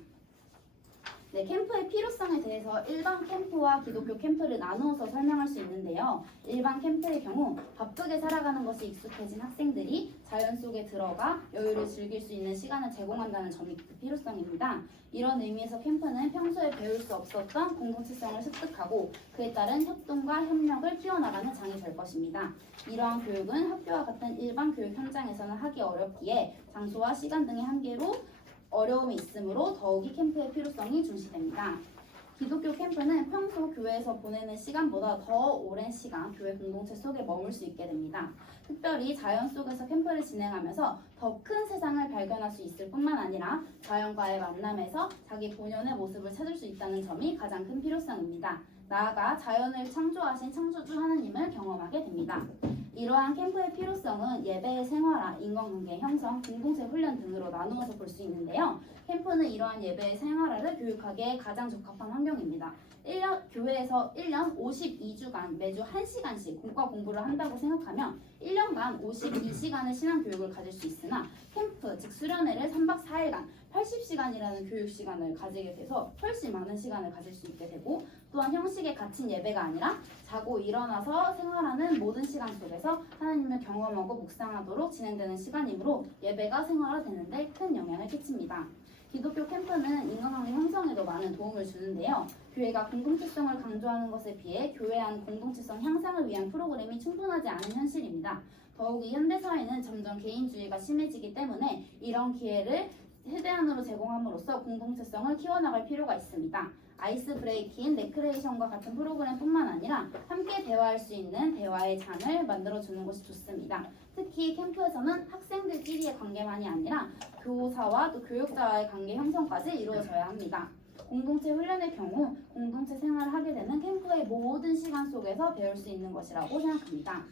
네, 캠프의 필요성에 대해서 일반 캠프와 기독교 캠프를 나누어서 설명할 수 있는데요. 일반 캠프의 경우 바쁘게 살아가는 것이 익숙해진 학생들이 자연 속에 들어가 여유를 즐길 수 있는 시간을 제공한다는 점이 그 필요성입니다. 이런 의미에서 캠프는 평소에 배울 수 없었던 공동체성을 습득하고 그에 따른 협동과 협력을 키워나가는 장이 될 것입니다. 이러한 교육은 학교와 같은 일반 교육 현장에서는 하기 어렵기에 장소와 시간 등의 한계로 어려움이 있으므로 더욱이 캠프의 필요성이 중시됩니다. 기독교 캠프는 평소 교회에서 보내는 시간보다 더 오랜 시간 교회 공동체 속에 머물 수 있게 됩니다. 특별히 자연 속에서 캠프를 진행하면서 더 큰 세상을 발견할 수 있을 뿐만 아니라 자연과의 만남에서 자기 본연의 모습을 찾을 수 있다는 점이 가장 큰 필요성입니다. 나아가 자연을 창조하신 창조주 하나님을 경험하게 됩니다. 이러한 캠프의 필요성은 예배의 생활화, 인간관계 형성, 공동체 훈련 등으로 나누어서 볼 수 있는데요. 캠프는 이러한 예배의 생활화를 교육하기에 가장 적합한 환경입니다. 교회에서 1년 52주간 매주 1시간씩 공과 공부를 한다고 생각하면 1년간 52시간의 신앙교육을 가질 수 있으나 캠프, 즉 수련회를 3박 4일간 80시간이라는 교육 시간을 가지게 돼서 훨씬 많은 시간을 가질 수 있게 되고 또한 형식에 갇힌 예배가 아니라 자고 일어나서 생활하는 모든 시간 속에서 하나님을 경험하고 묵상하도록 진행되는 시간이므로 예배가 생활화되는 데 큰 영향을 끼칩니다. 기독교 캠프는 인간관계 형성에도 많은 도움을 주는데요. 교회가 공동체성을 강조하는 것에 비해 교회 안 공동체성 향상을 위한 프로그램이 충분하지 않은 현실입니다. 더욱이 현대사회는 점점 개인주의가 심해지기 때문에 이런 기회를 최대한으로 제공함으로써 공동체성을 키워나갈 필요가 있습니다. 아이스 브레이킹, 레크레이션과 같은 프로그램뿐만 아니라 함께 대화할 수 있는 대화의 장을 만들어주는 것이 좋습니다. 특히 캠프에서는 학생들끼리의 관계만이 아니라 교사와 또 교육자와의 관계 형성까지 이루어져야 합니다. 공동체 훈련의 경우 공동체 생활을 하게 되는 캠프의 모든 시간 속에서 배울 수 있는 것이라고 생각합니다.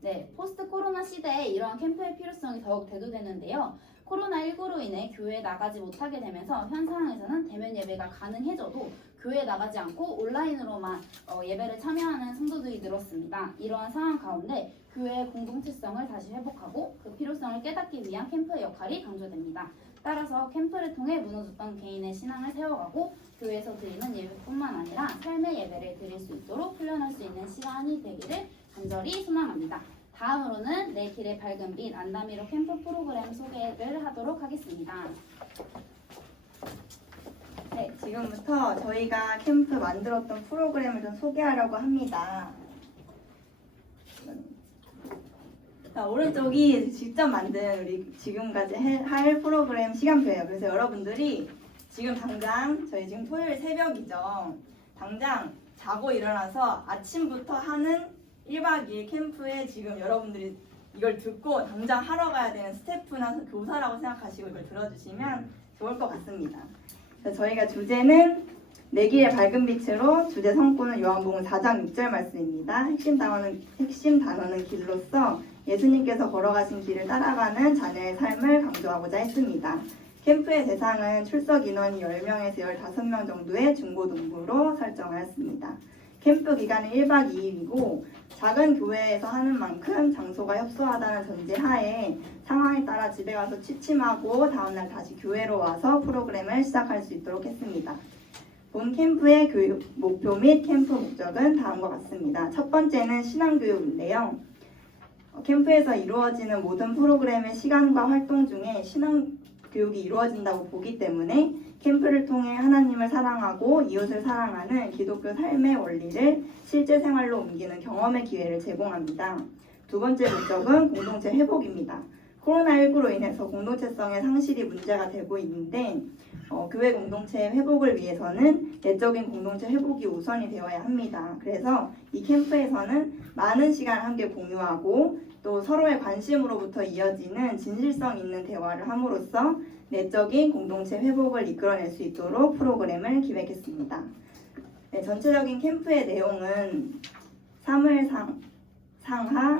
네, 포스트 코로나 시대에 이러한 캠프의 필요성이 더욱 대두되는데요. 코로나19로 인해 교회에 나가지 못하게 되면서 현 상황에서는 대면 예배가 가능해져도 교회에 나가지 않고 온라인으로만 예배를 참여하는 성도들이 늘었습니다. 이러한 상황 가운데 교회의 공동체성을 다시 회복하고 그 필요성을 깨닫기 위한 캠프의 역할이 강조됩니다. 따라서 캠프를 통해 무너졌던 개인의 신앙을 세워가고 교회에서 드리는 예배뿐만 아니라 삶의 예배를 드릴 수 있도록 훈련할 수 있는 시간이 되기를 간절히 소망합니다. 다음으로는 내 길의 밝은 빛 안다미로 캠프 프로그램 소개를 하도록 하겠습니다. 네, 지금부터 저희가 캠프 만들었던 프로그램을 좀 소개하려고 합니다. 자, 오른쪽이 직접 만든 우리 지금까지 할 프로그램 시간표예요. 그래서 여러분들이 지금 당장 저희 지금 토요일 새벽이죠. 당장 자고 일어나서 아침부터 하는 1박 2일 캠프에 지금 여러분들이 이걸 듣고 당장 하러 가야 되는 스태프나 교사라고 생각하시고 이걸 들어주시면 좋을 것 같습니다. 그래서 저희가 주제는 내 길의 밝은 빛으로 주제 성구는 요한복음 4장 6절 말씀입니다. 핵심 단어는 길로서 예수님께서 걸어가신 길을 따라가는 자녀의 삶을 강조하고자 했습니다. 캠프의 대상은 출석 인원이 10명에서 15명 정도의 중고등부로 설정하였습니다. 캠프 기간은 1박 2일이고 작은 교회에서 하는 만큼 장소가 협소하다는 전제하에 상황에 따라 집에 가서 취침하고 다음날 다시 교회로 와서 프로그램을 시작할 수 있도록 했습니다. 본 캠프의 교육 목표 및 캠프 목적은 다음과 같습니다. 첫 번째는 신앙교육인데요. 캠프에서 이루어지는 모든 프로그램의 시간과 활동 중에 신앙교육이 이루어진다고 보기 때문에 캠프를 통해 하나님을 사랑하고 이웃을 사랑하는 기독교 삶의 원리를 실제 생활로 옮기는 경험의 기회를 제공합니다. 두 번째 목적은 공동체 회복입니다. 코로나19로 인해서 공동체성의 상실이 문제가 되고 있는데 교회 공동체의 회복을 위해서는 내적인 공동체 회복이 우선이 되어야 합니다. 그래서 이 캠프에서는 많은 시간을 함께 공유하고 또 서로의 관심으로부터 이어지는 진실성 있는 대화를 함으로써 내적인 공동체 회복을 이끌어낼 수 있도록 프로그램을 기획했습니다. 네, 전체적인 캠프의 내용은 사무엘상하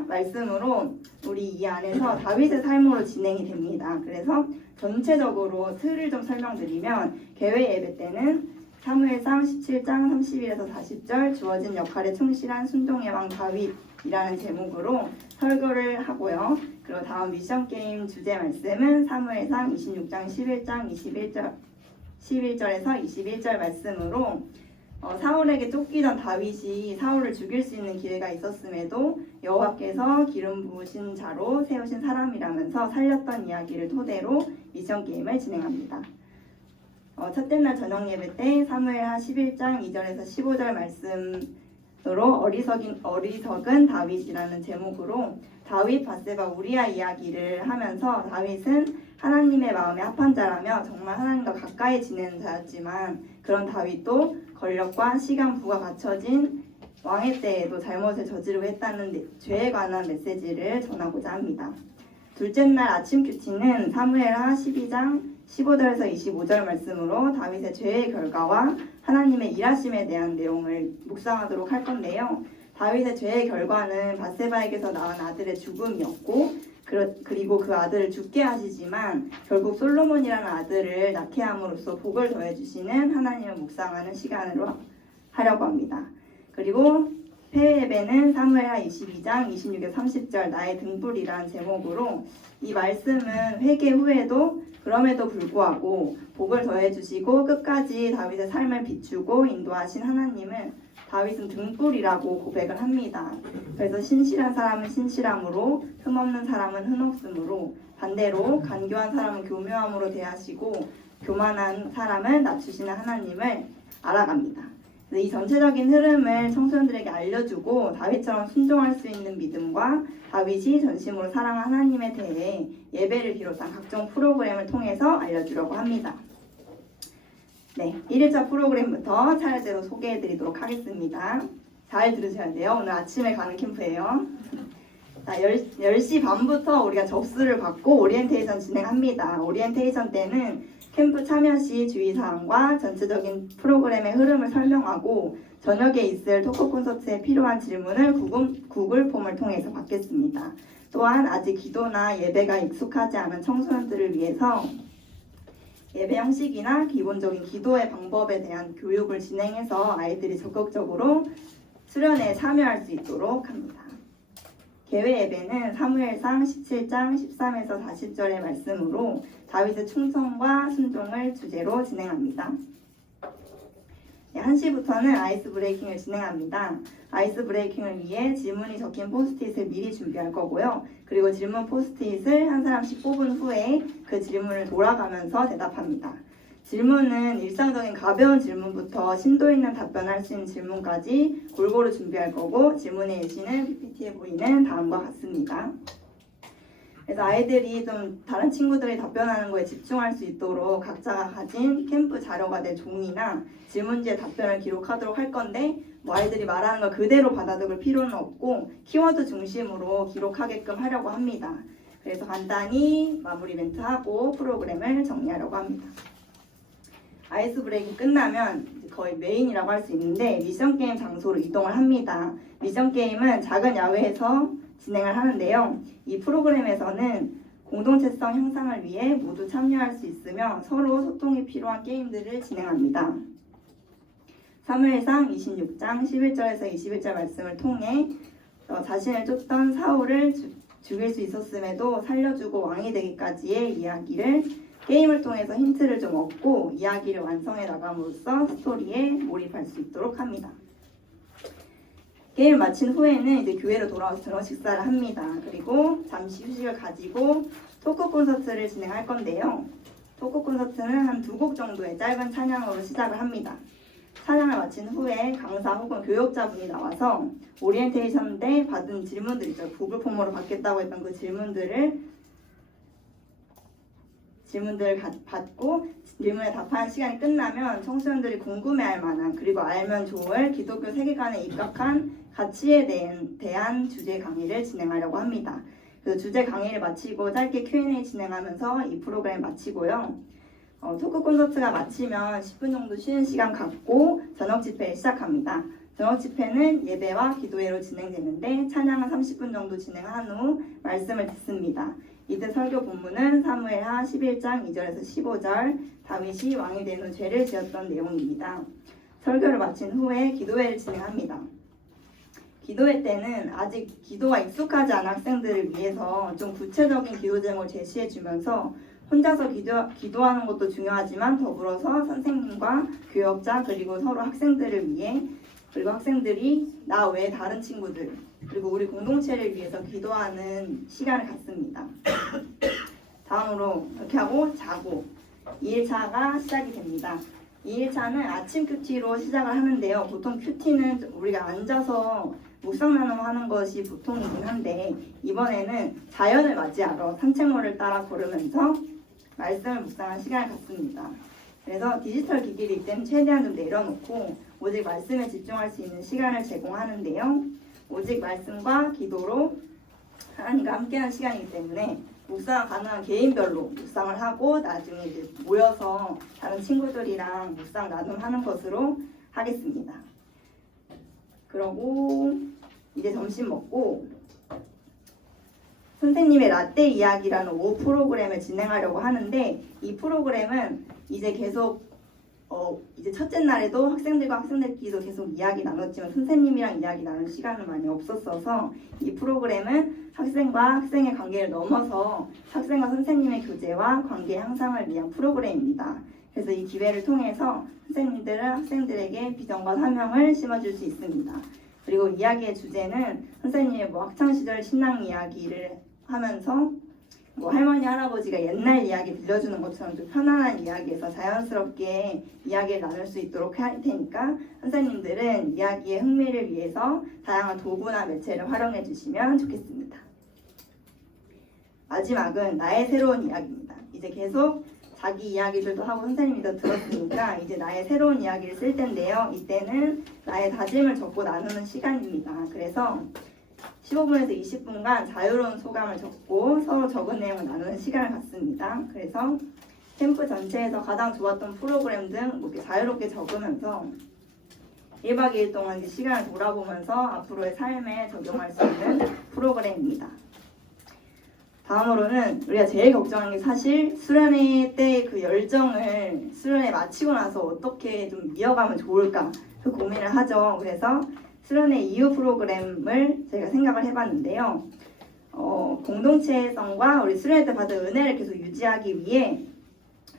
말씀으로 우리 이 안에서 다윗의 삶으로 진행이 됩니다. 그래서 전체적으로 틀을 좀 설명드리면 개회 예배 때는 사무엘상 17장 31에서 40절 주어진 역할에 충실한 순종의 왕 다윗이라는 제목으로 설교를 하고요. 그리고 다음 미션 게임 주제 말씀은 사무엘상 26장 11장 21절 11절에서 21절 말씀으로 사울에게 쫓기던 다윗이 사울을 죽일 수 있는 기회가 있었음에도 여호와께서 기름 부으신 자로 세우신 사람이라면서 살렸던 이야기를 토대로 미션 게임을 진행합니다. 첫째 날 저녁 예배 때 사무엘하 11장 2절에서 15절 말씀으로 어리석은 다윗이라는 제목으로 다윗 바세바 우리아 이야기를 하면서 다윗은 하나님의 마음에 합한 자라며 정말 하나님과 가까이 지내는 자였지만 그런 다윗도 권력과 시간 부가 갖춰진 왕의 때에도 잘못을 저지르고 했다는 죄에 관한 메시지를 전하고자 합니다. 둘째 날 아침 큐티는 사무엘하 12장 15절에서 25절 말씀으로 다윗의 죄의 결과와 하나님의 일하심에 대한 내용을 묵상하도록 할 건데요. 다윗의 죄의 결과는 바세바에게서 낳은 아들의 죽음이었고 그리고 그 아들을 죽게 하시지만 결국 솔로몬이라는 아들을 낳게 함으로써 복을 더해주시는 하나님을 묵상하는 시간으로 하려고 합니다. 그리고 폐회 예배는 사무엘하 22장 26에서 30절 나의 등불이라는 제목으로 이 말씀은 회개 후에도 그럼에도 불구하고 복을 더해주시고 끝까지 다윗의 삶을 비추고 인도하신 하나님은 다윗은 등불이라고 고백을 합니다. 그래서 신실한 사람은 신실함으로 흠없는 사람은 흠없음으로 반대로 간교한 사람은 교묘함으로 대하시고 교만한 사람은 낮추시는 하나님을 알아갑니다. 이 전체적인 흐름을 청소년들에게 알려주고 다윗처럼 순종할 수 있는 믿음과 다윗이 전심으로 사랑하는 하나님에 대해 예배를 비롯한 각종 프로그램을 통해서 알려주려고 합니다. 네, 1일차 프로그램부터 차례대로 소개해드리도록 하겠습니다. 잘 들으셔야 돼요. 오늘 아침에 가는 캠프예요. 자, 10시 반부터 우리가 접수를 받고 오리엔테이션 진행합니다. 오리엔테이션 때는 캠프 참여 시 주의사항과 전체적인 프로그램의 흐름을 설명하고 저녁에 있을 토크 콘서트에 필요한 질문을 구글 폼을 통해서 받겠습니다. 또한 아직 기도나 예배가 익숙하지 않은 청소년들을 위해서 예배 형식이나 기본적인 기도의 방법에 대한 교육을 진행해서 아이들이 적극적으로 수련회에 참여할 수 있도록 합니다. 개회 예배는 사무엘상 17장 13에서 40절의 말씀으로 다윗의 충성과 순종을 주제로 진행합니다. 1시부터는 아이스 브레이킹을 진행합니다. 아이스 브레이킹을 위해 질문이 적힌 포스트잇을 미리 준비할 거고요. 그리고 질문 포스트잇을 한 사람씩 뽑은 후에 그 질문을 돌아가면서 대답합니다. 질문은 일상적인 가벼운 질문부터 심도 있는 답변할 수 있는 질문까지 골고루 준비할 거고 질문의 예시는 PPT에 보이는 다음과 같습니다. 그래서 아이들이 좀 다른 친구들이 답변하는 거에 집중할 수 있도록 각자가 가진 캠프 자료가 될 종이나 질문지에 답변을 기록하도록 할 건데 아이들이 말하는 걸 그대로 받아들일 필요는 없고 키워드 중심으로 기록하게끔 하려고 합니다. 그래서 간단히 마무리 멘트하고 프로그램을 정리하려고 합니다. 아이스 브레이킹 끝나면 거의 메인이라고 할 수 있는데 미션 게임 장소로 이동을 합니다. 미션 게임은 작은 야외에서 진행을 하는데요. 이 프로그램에서는 공동체성 향상을 위해 모두 참여할 수 있으며 서로 소통이 필요한 게임들을 진행합니다. 사무엘상 26장 11절에서 21절 말씀을 통해 자신을 쫓던 사울을 죽일 수 있었음에도 살려주고 왕이 되기까지의 이야기를 게임을 통해서 힌트를 좀 얻고 이야기를 완성해 나감으로써 스토리에 몰입할 수 있도록 합니다. 게임을 마친 후에는 이제 교회로 돌아와서 저녁 식사를 합니다. 그리고 잠시 휴식을 가지고 토크 콘서트를 진행할 건데요. 토크 콘서트는 한 2곡 정도의 짧은 찬양으로 시작을 합니다. 찬양을 마친 후에 강사 혹은 교육자분이 나와서 오리엔테이션 때 받은 질문들 있죠. 구글 폼으로 받겠다고 했던 그 질문들을 받고 질문에 답하는 시간이 끝나면 청소년들이 궁금해할 만한 그리고 알면 좋을 기독교 세계관에 입각한 가치에 대한 주제 강의를 진행하려고 합니다. 그래서 주제 강의를 마치고 짧게 Q&A 진행하면서 이 프로그램 마치고요. 토크 콘서트가 마치면 10분 정도 쉬는 시간 갖고 저녁 집회를 시작합니다. 저녁 집회는 예배와 기도회로 진행되는데 찬양은 30분 정도 진행한 후 말씀을 듣습니다. 이때 설교 본문은 사무엘하 11장 2절에서 15절 다윗이 왕이 된 후 죄를 지었던 내용입니다. 설교를 마친 후에 기도회를 진행합니다. 기도회 때는 아직 기도가 익숙하지 않은 학생들을 위해서 좀 구체적인 기도 제목을 제시해 주면서 혼자서 기도하는 것도 중요하지만 더불어서 선생님과 교역자 그리고 서로 학생들을 위해 그리고 학생들이 나 외에 다른 친구들 그리고 우리 공동체를 위해서 기도하는 시간을 갖습니다. 다음으로 이렇게 하고 자고 2일차가 시작이 됩니다. 2일차는 아침 큐티로 시작을 하는데요. 보통 큐티는 우리가 앉아서 묵상 나눔하는 것이 보통이긴 한데 이번에는 자연을 맞이하러 산책로를 따라 걸으면서 말씀을 묵상하는 시간을 갖습니다. 그래서 디지털 기기를 이때는 최대한 좀 내려놓고 오직 말씀에 집중할 수 있는 시간을 제공하는데요. 오직 말씀과 기도로 하나님과 함께하는 시간이기 때문에 묵상 가능한 개인별로 묵상을 하고 나중에 이제 모여서 다른 친구들이랑 묵상 나눔하는 것으로 하겠습니다. 그러고 이제 점심 먹고 선생님의 라떼 이야기라는 오후 프로그램을 진행하려고 하는데 이 프로그램은 이제 계속 이제 첫째 날에도 학생들과 학생들끼리도 계속 이야기 나눴지만 선생님이랑 이야기 나눌 시간은 많이 없었어서 이 프로그램은 학생과 학생의 관계를 넘어서 학생과 선생님의 교제와 관계 향상을 위한 프로그램입니다. 그래서 이 기회를 통해서 선생님들은 학생들에게 비전과 사명을 심어줄 수 있습니다. 그리고 이야기의 주제는 선생님의 학창시절 신앙 이야기를 하면서 할머니 할아버지가 옛날 이야기 들려주는 것처럼 좀 편안한 이야기에서 자연스럽게 이야기를 나눌 수 있도록 할 테니까 선생님들은 이야기의 흥미를 위해서 다양한 도구나 매체를 활용해 주시면 좋겠습니다. 마지막은 나의 새로운 이야기입니다. 이제 계속 자기 이야기들도 하고 선생님이 더 들었으니까 이제 나의 새로운 이야기를 쓸 텐데요. 이때는 나의 다짐을 적고 나누는 시간입니다. 그래서 15분에서 20분간 자유로운 소감을 적고 서로 적은 내용을 나누는 시간을 갖습니다. 그래서 캠프 전체에서 가장 좋았던 프로그램 등 이렇게 자유롭게 적으면서 1박 2일 동안 시간을 돌아보면서 앞으로의 삶에 적용할 수 있는 프로그램입니다. 다음으로는 우리가 제일 걱정하는 게 사실 수련회 때 그 열정을 수련회 마치고 나서 어떻게 좀 이어가면 좋을까 그 고민을 하죠. 그래서 수련회 이후 프로그램을 저희가 생각을 해봤는데요. 공동체성과 우리 수련회 때 받은 은혜를 계속 유지하기 위해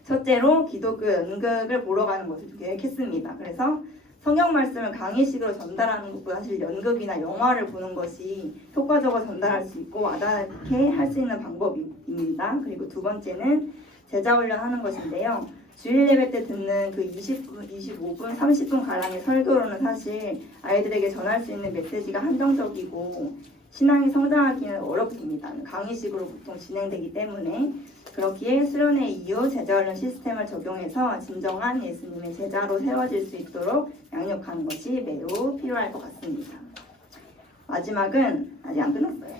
첫째로 기독교 연극을 보러 가는 것을 계획했습니다. 그래서 성경 말씀을 강의식으로 전달하는 것보다 사실 연극이나 영화를 보는 것이 효과적으로 전달할 수 있고 와닿게 할 수 있는 방법입니다. 그리고 두 번째는 제자 훈련하는 것인데요. 주일 예배 때 듣는 그 20분, 25분, 30분 가량의 설교로는 사실 아이들에게 전할 수 있는 메시지가 한정적이고 신앙이 성장하기는 어렵습니다. 강의식으로 보통 진행되기 때문에 그렇기에 수련회 이후 제자훈련 시스템을 적용해서 진정한 예수님의 제자로 세워질 수 있도록 양육하는 것이 매우 필요할 것 같습니다. 마지막은 아직 안 끝났어요.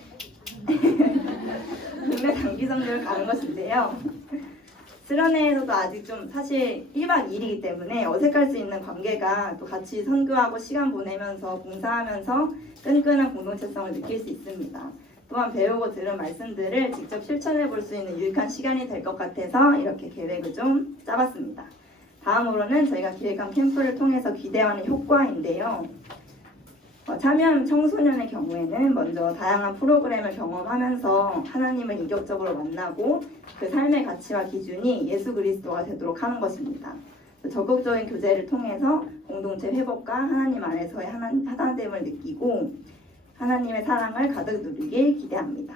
국내 단기성교를 가는 것인데요. 수련회에서도 아직 좀 사실 1박 2일이기 때문에 어색할 수 있는 관계가 또 같이 선교하고 시간 보내면서 봉사하면서 끈끈한 공동체성을 느낄 수 있습니다. 또한 배우고 들은 말씀들을 직접 실천해 볼 수 있는 유익한 시간이 될 것 같아서 이렇게 계획을 좀 짜봤습니다. 다음으로는 저희가 기획한 캠프를 통해서 기대하는 효과인데요. 참여한 청소년의 경우에는 먼저 다양한 프로그램을 경험하면서 하나님을 인격적으로 만나고 그 삶의 가치와 기준이 예수 그리스도가 되도록 하는 것입니다. 적극적인 교제를 통해서 공동체 회복과 하나님 안에서의 하나됨을 느끼고 하나님의 사랑을 가득 누리길 기대합니다.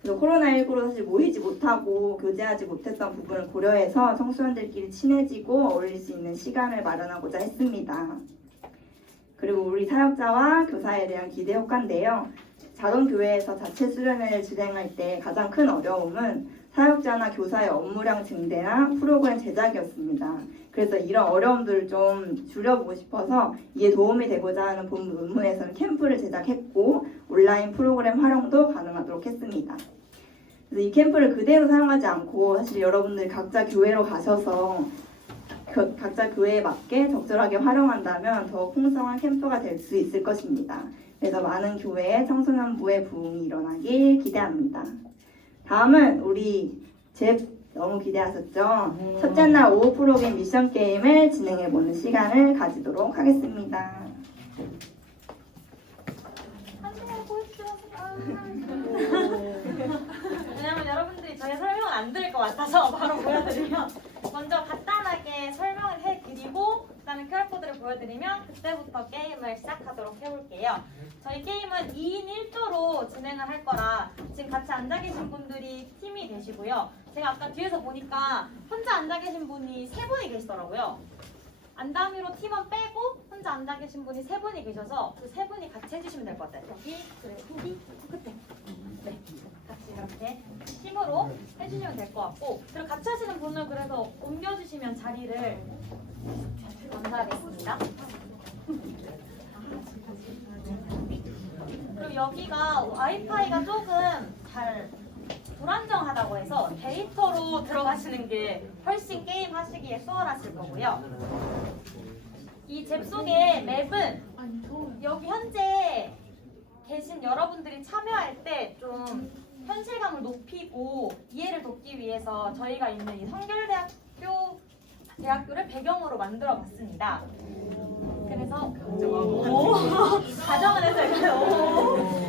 그래서 코로나19로 사실 모이지 못하고 교제하지 못했던 부분을 고려해서 청소년들끼리 친해지고 어울릴 수 있는 시간을 마련하고자 했습니다. 그리고 우리 사역자와 교사에 대한 기대 효과인데요. 작은 교회에서 자체 수련회를 진행할 때 가장 큰 어려움은 사역자나 교사의 업무량 증대나 프로그램 제작이었습니다. 그래서 이런 어려움들을 좀 줄여보고 싶어서 이에 도움이 되고자 하는 본부 의무에서는 캠프를 제작했고 온라인 프로그램 활용도 가능하도록 했습니다. 그래서 이 캠프를 그대로 사용하지 않고 사실 여러분들 각자 교회로 가셔서 각자 교회에 맞게 적절하게 활용한다면 더 풍성한 캠프가 될 수 있을 것입니다. 그래서 많은 교회의 청소년부의 부흥이 일어나길 기대합니다. 다음은 우리 너무 기대하셨죠? 첫째 날 오후 프로그램 미션 게임을 진행해보는 시간을 가지도록 하겠습니다. 왜냐면 여러분들이 저희 설명을 안 같아서 바로 보여드리면 먼저 간단하게 설명을 해드리고 그다음에 QR코드를 보여드리면 그때부터 게임을 시작하도록 해볼게요. 저희 게임은 2인 1조로 진행을 할 거라 지금 같이 앉아 계신 분들이 팀이 되시고요. 제가 아까 뒤에서 보니까 혼자 앉아 계신 분이 3분이 계시더라고요. 안다미로 팀원 빼고 혼자 앉아 계신 분이 3분이 계셔서 그 3분이 같이 해주시면 될 것 같아요. 여기, 그리고 여기, 끝에. 네, 같이 이렇게 팀으로 해주시면 될 것 같고 그리고 같이 하시는 분은 그래서 옮겨주시면 자리를 감사하겠습니다. 그리고 여기가 와이파이가 조금 잘 불안정하다고 해서 데이터로 들어가시는 게 훨씬 게임 하시기에 수월하실 거고요. 이 잽 속의 맵은 여기 현재 계신 여러분들이 참여할 때 좀 현실감을 높이고 이해를 돕기 위해서 저희가 있는 이 성결대학교를 배경으로 만들어 봤습니다. 그래서 가정을 해서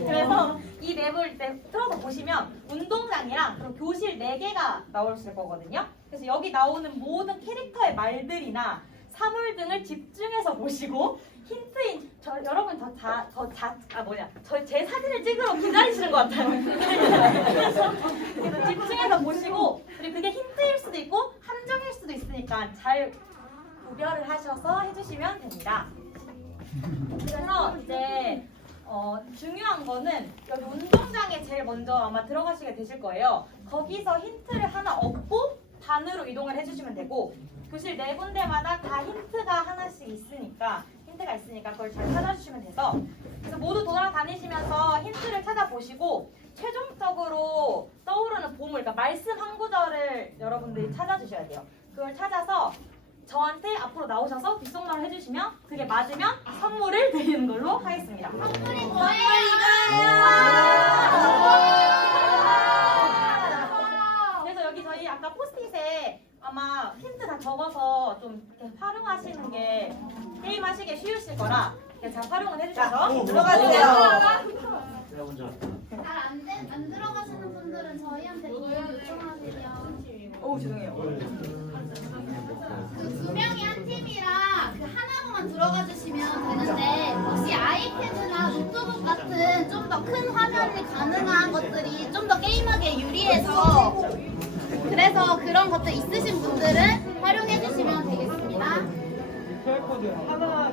그래서 이 맵을 이제 틀어서 보시면 운동장이랑 그리고 교실 4개가 나오실 거거든요. 그래서 여기 나오는 모든 캐릭터의 말들이나 사물 등을 집중해서 보시고 힌트인 여러분 제 사진을 찍으러 기다리시는 것 같아요. 그래서 집중해서 보시고 그리고 그게 힌트일 수도 있고 함정일 수도 있으니까 잘 구별을 하셔서 해주시면 됩니다. 그래서 이제 중요한 거는 여기 운동장에 제일 먼저 아마 들어가시게 되실 거예요. 거기서 힌트를 하나 얻고 반으로 이동을 해주시면 되고 교실 4군데마다 다 힌트가 있으니까 그걸 잘 찾아주시면 돼서 그래서 모두 돌아다니시면서 힌트를 찾아보시고 최종적으로 떠오르는 보물, 그러니까 말씀 한 구절을 여러분들이 찾아주셔야 돼요. 그걸 찾아서 저한테 앞으로 나오셔서 귓속말을 해주시면 그게 맞으면 선물을 드리는 걸로 하겠습니다. 선물이 뭐예요? 그래서 여기 저희 아까 포스트잇에 아마 힌트 다 적어서 좀 이렇게 활용하시는 게 게임 하시기에 쉬우실 거라 잘 활용을 해주셔서 들어가주세요. 안 들어가시는 분들은 저희한테 이용 요청하세요. 오 죄송해요. 그 2명이 한 팀이라 그 하나로만 들어가 주시면 되는데 혹시 아이패드나 노트북 같은 좀 더 큰 화면이 가능한 것들이 좀 더 게임하기에 유리해서 그래서 그런 것들 있으신 분들은 활용해 주시면 되겠습니다. QR코드 하나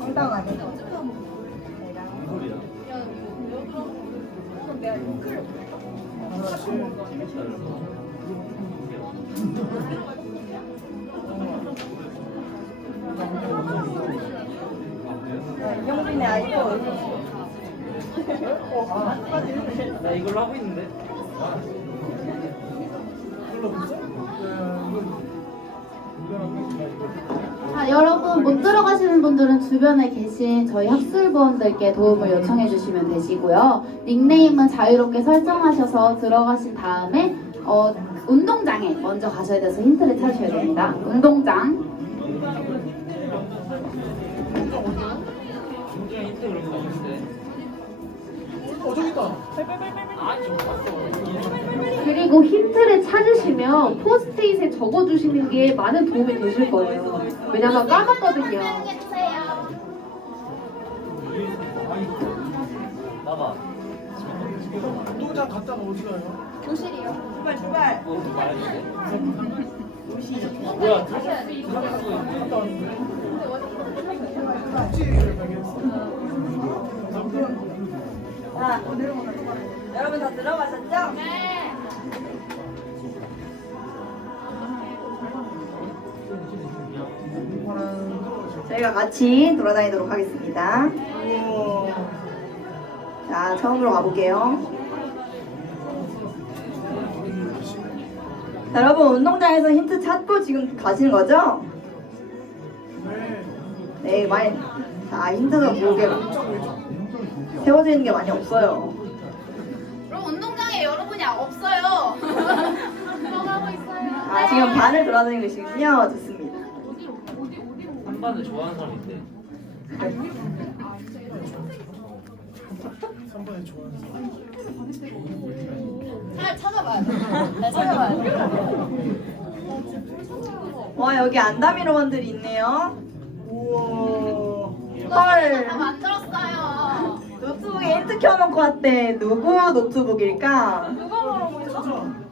황당하네. 영빈의 아이폰. 나 이걸로 하고 있는데. 여러분 못 들어가시는 분들은 주변에 계신 저희 학술부원들께 도움을 요청해 주시면 되시고요. 닉네임은 자유롭게 설정하셔서 들어가신 다음에 운동장에 먼저 가셔야 돼서 힌트를 찾으셔야 됩니다. 운동장. 굉장히 힌트 그런 거 없는데. 저기 있다. 아니 좀 봤어. 그리고 힌트를 찾으시면 포스트잇에 적어주시는 게 많은 도움이 되실 거예요. 왜냐면 까먹거든요. 설명해 주세요. 나봐. 운동장 갔다가 어디 가요? 출발 출발. 말했는데. 뭐야? 들어갈 수 있는 갔다 왔는데. 꼭지를 발견했어. 자, 여러분 다 들어가셨죠? 네. 저희가 같이 돌아다니도록 하겠습니다. 자, 처음으로 가볼게요. 자, 여러분 운동장에서 힌트 찾고 지금 가시는 거죠? 네. 네, 많이 자, 힌트가 뭐게 세워져 있는 게 많이 없어요. 그럼 운동장에 여러분이 없어요. 들어가고 있어요. 아, 지금 반을 돌아다니는 것이군요. 좋습니다. 한 반을 좋아하는 사람이 있대. 3번에 좋아하는 사람. 잘 찾아봐야 돼. 잘 찾아봐야 돼. 와, 여기 안다미로원들이 있네요. 우와. 헐. 다 만들었어요. 노트북에 힌트 켜놓고 왔대. 누구 노트북일까?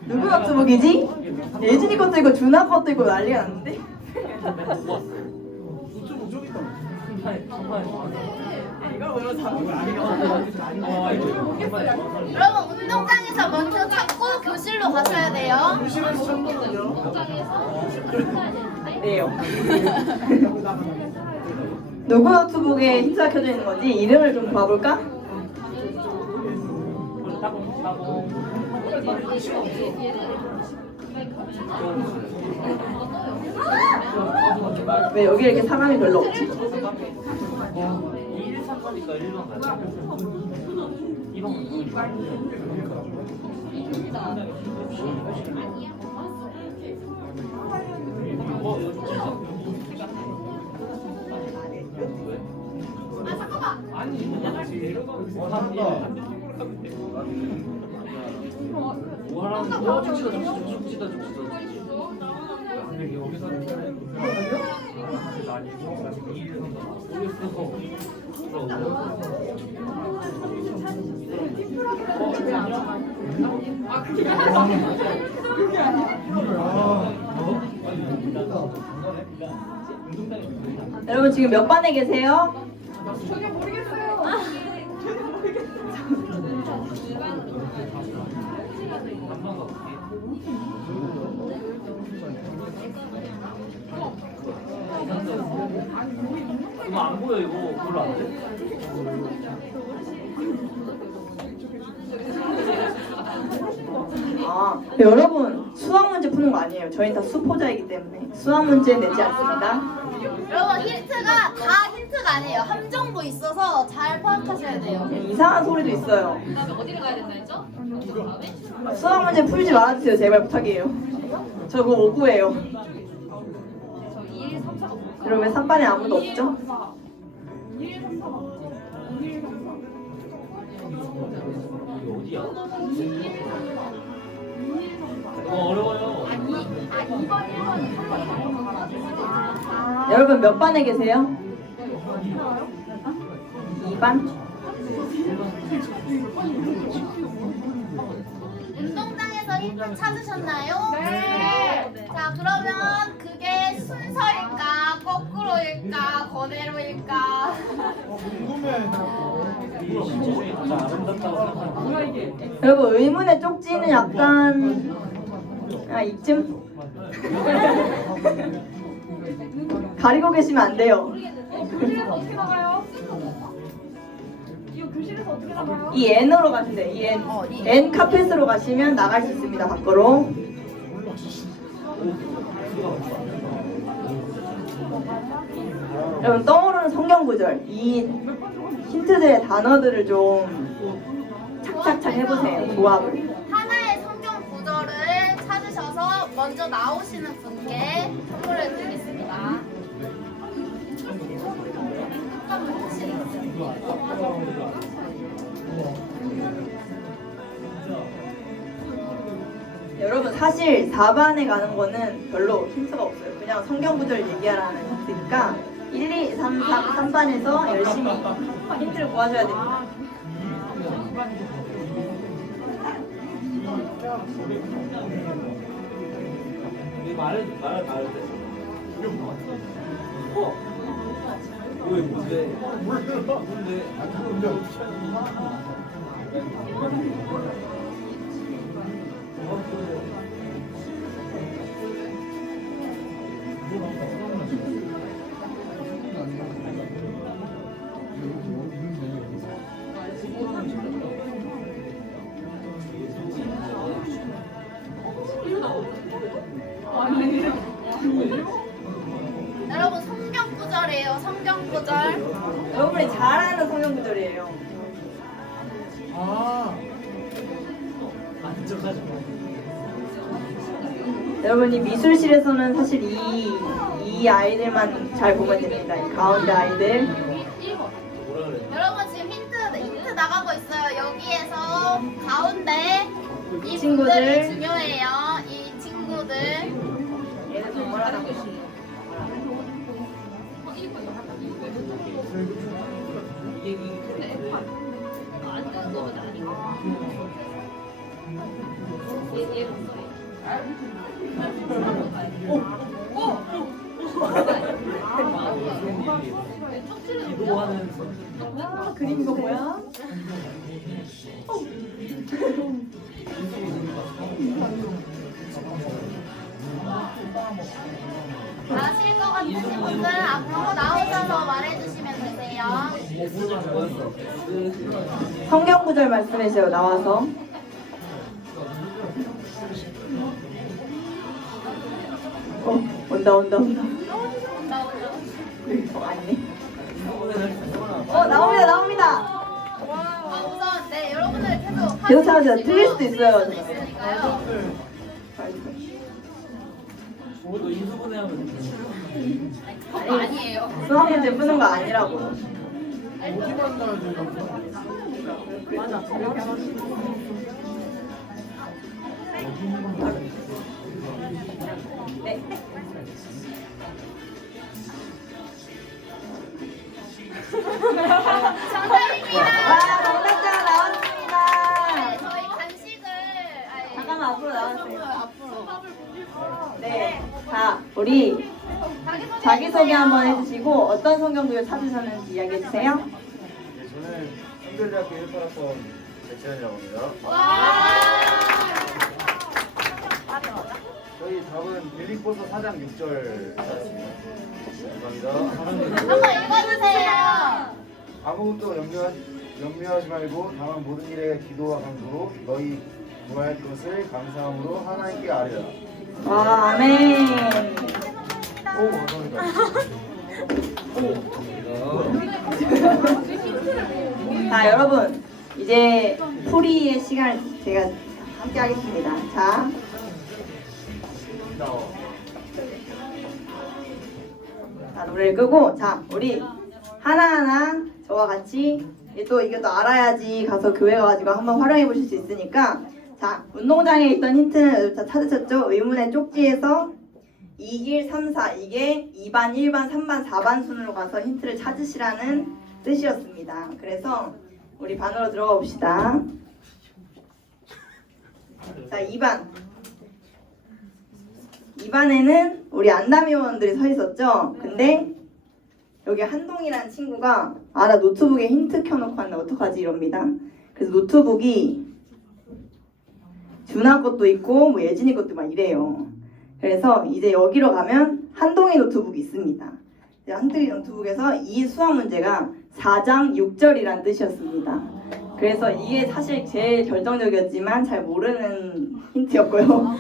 누구 노트북이지? 예진이 것도 있고 준하 것도 있고 난리가 났는데? 노트북 저기 있다. 여러분 운동장에서 먼저 찾고 교실로 가셔야 돼요. 교실에서 잠깐만요. 네요. 누구 노트북에 힌트가 켜져 있는 건지 이름을 좀 봐볼까? 왜 여기 이렇게 사람이 별로 없지? 2, 1, 3번이니까 1번 가자. 2번 누구니까? 아 잠깐만. 뭐 하라는 거야? 죽지다. 여러분 지금 몇 반에 계세요? 이거 안 보여 이거 별로 안 돼? 아, 여러분 수학 문제 푸는 거 아니에요. 저희는 다 수포자이기 때문에 수학 문제 내지 않습니다. 여러분 힌트가 다 힌트가 아니에요. 함정도 있어서 잘 파악하셔야 돼요. 이상한 소리도 있어요. 그다음에 어디를 가야 된다 했죠? 수학 문제 풀지 말아주세요. 제발 부탁이에요. 저 그거 오구예요. 여러분 왜 3반에 아무도 없죠? 이거 어디야? 어려워요. 여러분 몇 반에 계세요? 2반? 운동장에서 힌트 찾으셨나요? 네. 자 그러면 그게 순서일까, 거꾸로일까, 그대로일까? 궁금해. 중에 가장 아름답다고 생각하는 거. 여러분 의문의 쪽지는 약간 이쯤? 가리고 계시면 안 돼요. 이 N으로 가시면 돼요. 이 N. N 카펫으로 가시면 나갈 수 있습니다. 밖으로. 여러분 떠오르는 성경 구절. 이 힌트들의 단어들을 좀 착착착 해보세요. 조합을. 하나의 성경 구절을 찾으셔서 먼저 나오시는 분께 선물을 드리겠습니다. 여러분 사실 4반에 가는 거는 별로 힌트가 없어요. 그냥 성경 구절 얘기하라는 힌트니까 1, 2, 3, 3반에서 열심히 힌트를 구하셔야 됩니다. 말을 때. 왜 뭔데? 뭔데? 여러분 성경 구절이에요. 성경 구절. 여러분이 잘 아는 성경 구절이에요. 아, 만족하죠. 여러분이 미술실에서는 사실 이 아이들만 잘 보면 됩니다. 이 가운데 아이들. 뭐라 그래? 여러분 지금 힌트 나가고 있어요. 여기에서 가운데 이 친구들. 분들이 중요해요. 이 친구들. 얘는 정말 하나. 기도하는 그림 이거 뭐야? 아실 것 같으신 분들 앞으로 나오셔서 말해주시면 되세요. 성경 구절 말씀해주세요. 나와서. 온다. 아니네. 나옵니다. 우선 네 여러분들 계속 계속 찾아주세요. 틀릴 수도 있어요. 있으니까요. 저도 인수분해 하면 그거 아니에요. 수학 문제 푸는 거 아니라고. 어디 만나야 돼요? 네. 정답입니다. 와, 정답자 나왔습니다. 네, 저희 간식을 잠깐만 앞으로 나와주세요. 앞으로. 네. 자, 우리 자기소개 한번 해주시고 어떤 성경 구절 찾으셨는지 이야기해주세요. 네, 저는 한글대학교 1파학번 백지현이라고 합니다. 와. 저희 답은 빌립보서 4장 6절 찾았습니다. 감사합니다. 한번 읽어주세요. 아무것도 염려하지 말고 다만 모든 일에 기도와 간구로 너희 구할 것을 감사함으로 하나님께 아뢰라. 와, 아멘. 오, 감사합니다. 자, 여러분 이제 풀이의 시간을 제가 함께 하겠습니다. 자, 노래를 끄고 자, 우리 하나하나 저와 같이 또 이게 또 알아야지 가서 교회 가가지고 한번 활용해 보실 수 있으니까 자, 운동장에 있던 힌트는 다 찾으셨죠? 의문의 쪽지에서 2길 3, 4 이게 2반, 1반, 3반, 4반 순으로 가서 힌트를 찾으시라는 뜻이었습니다. 그래서 우리 반으로 들어가 봅시다. 자, 2반. 2반에는 우리 안담위원들이 서 있었죠? 근데 여기 한동이라는 친구가 나 노트북에 힌트 켜놓고 왔는데 어떡하지 이럽니다. 그래서 노트북이 준하 것도 있고 뭐 예진이 것도 막 이래요. 그래서 이제 여기로 가면 한동이 노트북이 있습니다. 한동이 노트북에서 이 수학 문제가 4장 6절이란 뜻이었습니다. 그래서 이게 사실 제일 결정적이었지만 잘 모르는 힌트였고요.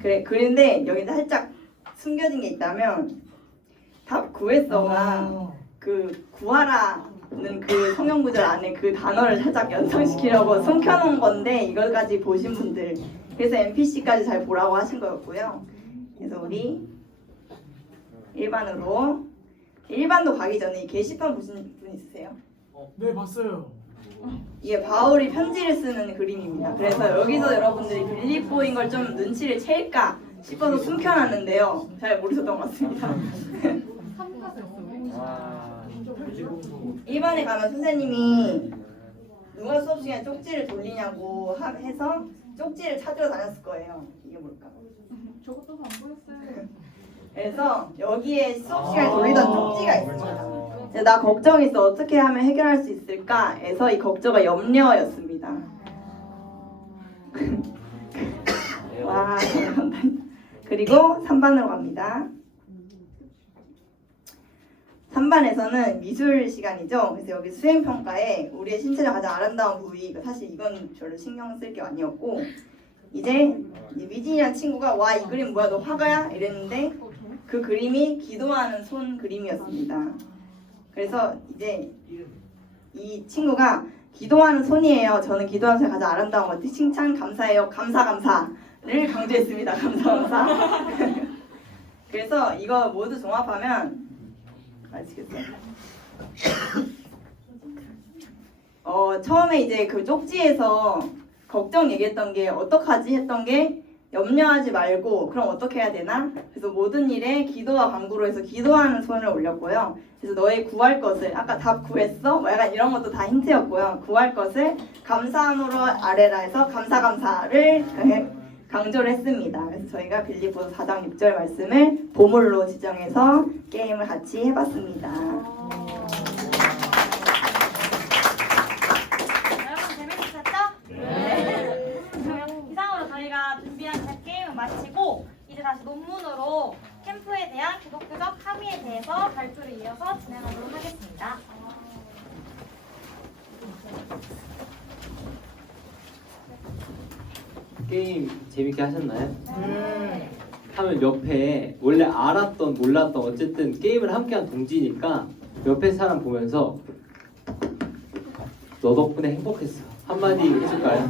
그런데 여기 살짝 숨겨진 게 있다면 답 구했어가 그 구하라는 그 성경 구절 안에 그 단어를 살짝 연상시키려고 숨겨놓은 건데 이걸까지 보신 분들 그래서 NPC까지 잘 보라고 하신 거였고요. 그래서 우리 1반도 가기 전에 이 게시판 보신 분 있으세요? 네, 봤어요. 이게 바울이 편지를 쓰는 그림입니다. 그래서 여기서 여러분들이 빌립보인 걸 좀 눈치를 챌까 싶어서 숨겨놨는데요. 잘 모르셨던 것 같습니다. 1반에 가면 선생님이 누가 수업 시간에 쪽지를 돌리냐고 해서 쪽지를 찾으러 다녔을 거예요. 이게 뭘까? 저것도 안 보였어요. 그래서 여기에 수업 시간에 돌리던 쪽지가 있습니다. 나 걱정했어. 어떻게 하면 해결할 수 있을까? 해서 이 걱정가 염려였습니다. 와, 그리고 3반으로 갑니다. 3반에서는 미술 시간이죠. 그래서 여기 수행평가에 우리의 신체적 가장 아름다운 부위, 사실 이건 별로 신경 쓸 게 아니었고 이제 미진이라는 친구가 와, 이 그림 뭐야? 너 화가야? 이랬는데 그 그림이 기도하는 손 그림이었습니다. 그래서 이제 이 친구가 기도하는 손이에요. 저는 기도하는 손이 가장 아름다운 것 같아요. 칭찬 감사해요. 감사를 강조했습니다. 감사. 그래서 이거 모두 종합하면 아시겠어요? 처음에 이제 그 쪽지에서 걱정 얘기했던 게 어떡하지 했던 게 염려하지 말고 그럼 어떻게 해야 되나? 그래서 모든 일에 기도와 간구로 해서 기도하는 손을 올렸고요. 그래서 너의 구할 것을 아까 답 구했어? 뭐 약간 이런 것도 다 힌트였고요. 구할 것을 감사함으로 아뢰라 해서 감사를 강조를 했습니다. 그래서 저희가 빌립보서 4장 6절 말씀을 보물로 지정해서 게임을 같이 해봤습니다. 여러분 재밌으셨죠? 네. 그럼 이상으로 저희가 준비한 게임은 마치고 이제 다시 논문으로 캠프에 대한 기독교적 함의에 대해서 발표를 이어서 진행하도록 하겠습니다. 게임 재밌게 하셨나요? 하면 옆에 원래 알았던 몰랐던 어쨌든 게임을 함께한 동지니까 옆에 사람 보면서 너 덕분에 행복했어 한마디 해줄까요?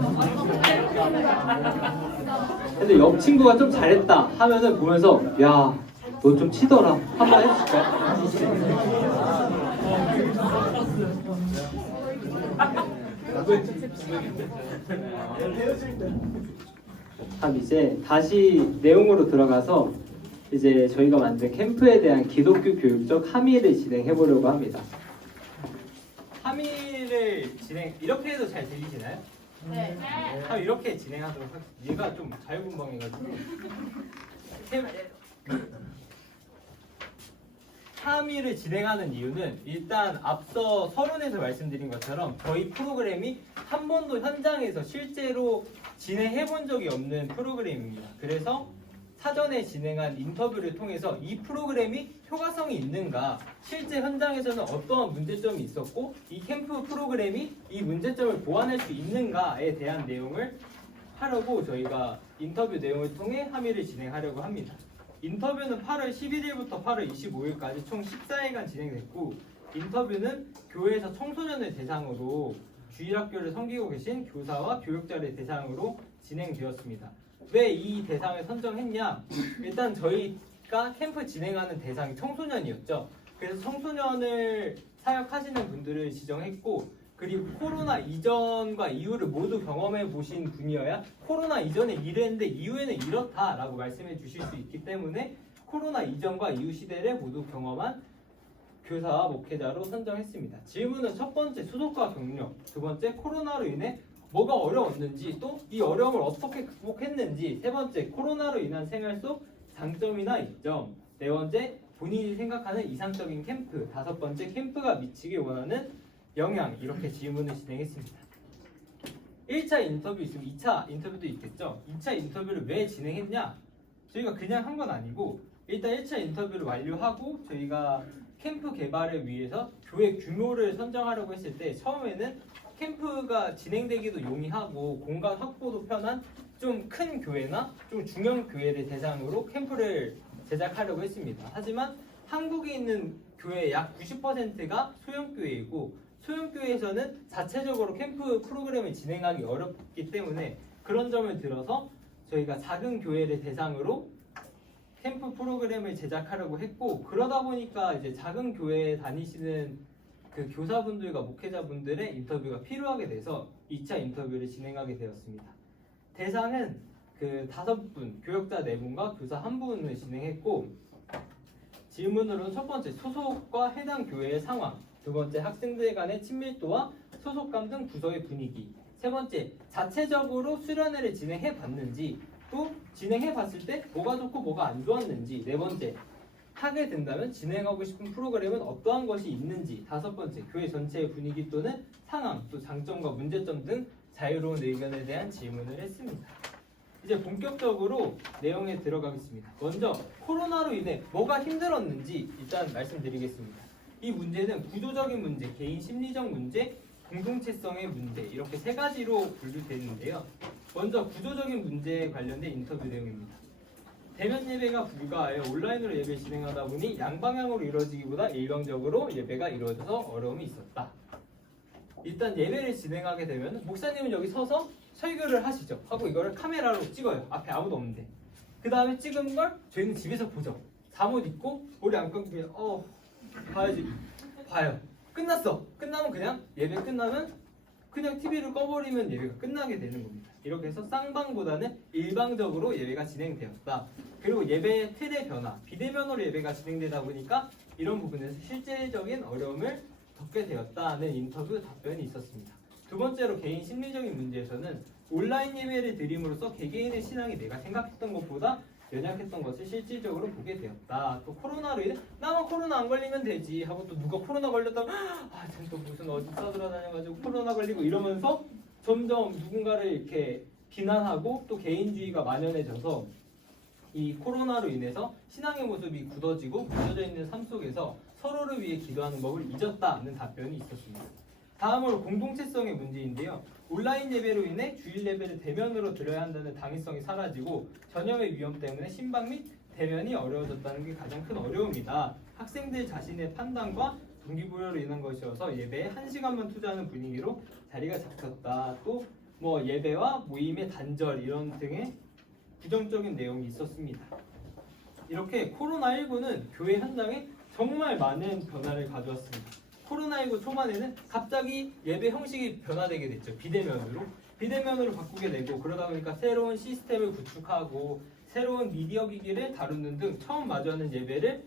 근데 옆 친구가 좀 잘했다 하면은 보면서 야 너 좀 치더라 한마디 해줄까요? 이제 다시 내용으로 들어가서 이제 저희가 만든 캠프에 대한 기독교 교육적 함의를 진행해 보려고 합니다. 함의를 이렇게 해도 잘 들리시나요? 네. 그럼 이렇게 진행하도록 하겠습니다. 얘가 좀 자유분방해가지고 함의를 진행하는 이유는 일단 앞서 서론에서 말씀드린 것처럼 저희 프로그램이 한 번도 현장에서 실제로 진행해 본 적이 없는 프로그램입니다. 그래서 사전에 진행한 인터뷰를 통해서 이 프로그램이 효과성이 있는가, 실제 현장에서는 어떠한 문제점이 있었고 이 캠프 프로그램이 이 문제점을 보완할 수 있는가에 대한 내용을 하려고 저희가 인터뷰 내용을 통해 함의를 진행하려고 합니다. 인터뷰는 8월 11일부터 8월 25일까지 총 14일간 진행됐고 인터뷰는 교회에서 청소년을 대상으로 주일학교를 섬기고 계신 교사와 교육자를 대상으로 진행되었습니다. 왜 이 대상을 선정했냐? 일단 저희가 캠프 진행하는 대상이 청소년이었죠. 그래서 청소년을 사역하시는 분들을 지정했고 그리고 코로나 이전과 이후를 모두 경험해 보신 분이어야 코로나 이전에 이랬는데 이후에는 이렇다라고 말씀해 주실 수 있기 때문에 코로나 이전과 이후 시대를 모두 경험한 교사와 목회자로 선정했습니다. 질문은 첫 번째 수속과 경력, 두 번째 코로나로 인해 뭐가 어려웠는지 또 이 어려움을 어떻게 극복했는지, 세 번째 코로나로 인한 생활 속 장점이나 이점, 네 번째 본인이 생각하는 이상적인 캠프, 다섯 번째 캠프가 미치길 원하는 영향, 이렇게 질문을 진행했습니다. 1차 인터뷰 있으면 2차 인터뷰도 있겠죠. 2차 인터뷰를 왜 진행했냐? 저희가 그냥 한 건 아니고 일단 1차 인터뷰를 완료하고 저희가 캠프 개발을 위해서 교회 규모를 선정하려고 했을 때 처음에는 캠프가 진행되기도 용이하고 공간 확보도 편한 좀 큰 교회나 좀 중형 교회를 대상으로 캠프를 제작하려고 했습니다. 하지만 한국에 있는 교회의 약 90%가 소형교회이고 소형교회에서는 자체적으로 캠프 프로그램을 진행하기 어렵기 때문에 그런 점을 들어서 저희가 작은 교회를 대상으로 캠프 프로그램을 제작하려고 했고 그러다 보니까 이제 작은 교회에 다니시는 그 교사분들과 목회자분들의 인터뷰가 필요하게 돼서 2차 인터뷰를 진행하게 되었습니다. 대상은 그 5분, 교역자 4분과 교사 1분을 진행했고 질문으로는 첫 번째 소속과 해당 교회의 상황, 두 번째 학생들 간의 친밀도와 소속감 등 부서의 분위기, 세 번째 자체적으로 수련회를 진행해 봤는지 또 진행해 봤을 때 뭐가 좋고 뭐가 안 좋았는지, 네 번째 하게 된다면 진행하고 싶은 프로그램은 어떠한 것이 있는지, 다섯 번째 교회 전체의 분위기 또는 상황, 또 장점과 문제점 등 자유로운 의견에 대한 질문을 했습니다. 이제 본격적으로 내용에 들어가겠습니다. 먼저 코로나로 인해 뭐가 힘들었는지 일단 말씀드리겠습니다. 이 문제는 구조적인 문제, 개인 심리적 문제, 공동체성의 문제 이렇게 세 가지로 분류되는데요. 먼저 구조적인 문제에 관련된 인터뷰 내용입니다. 대면 예배가 불가하여 온라인으로 예배 진행하다 보니 양방향으로 이루어지기보다 일방적으로 예배가 이루어져서 어려움이 있었다. 일단 예배를 진행하게 되면 목사님은 여기 서서 설교를 하시죠. 하고 이거를 카메라로 찍어요. 앞에 아무도 없는데. 그 다음에 찍은 걸 저희는 집에서 보죠. 잠옷 입고 머리 안 감고 그냥 봐야지. 봐요. 끝났어. 끝나면 그냥 예배 끝나면 그냥 TV를 꺼버리면 예배가 끝나게 되는 겁니다. 이렇게 해서 쌍방보다는 일방적으로 예배가 진행되었다. 그리고 예배의 틀의 변화, 비대면으로 예배가 진행되다 보니까 이런 부분에서 실제적인 어려움을 겪게 되었다는 인터뷰 답변이 있었습니다. 두 번째로 개인 심리적인 문제에서는 온라인 예배를 드림으로써 개개인의 신앙이 내가 생각했던 것보다 연약했던 것을 실질적으로 보게 되었다. 또 코로나로 인해 나만 코로나 안 걸리면 되지 하고 또 누가 코로나 걸렸다고 또 무슨 어디 싸돌아다녀가지고 코로나 걸리고 이러면서 점점 누군가를 이렇게 비난하고 또 개인주의가 만연해져서 이 코로나로 인해서 신앙의 모습이 굳어지고 굳어져 있는 삶 속에서 서로를 위해 기도하는 법을 잊었다는 답변이 있었습니다. 다음으로 공동체성의 문제인데요. 온라인 예배로 인해 주일 예배를 대면으로 드려야 한다는 당위성이 사라지고 전염의 위험 때문에 신방 및 대면이 어려워졌다는 게 가장 큰 어려움이다. 학생들 자신의 판단과 동기부여로 인한 것이어서 예배에 1시간만 투자하는 분위기로 자리가 잡혔다. 또 뭐 예배와 모임의 단절 이런 등의 부정적인 내용이 있었습니다. 이렇게 코로나19는 교회 현장에 정말 많은 변화를 가져왔습니다. 코로나19 초반에는 갑자기 예배 형식이 변화되게 됐죠. 비대면으로 바꾸게 되고 그러다 보니까 새로운 시스템을 구축하고 새로운 미디어 기기를 다루는 등 처음 마주하는 예배를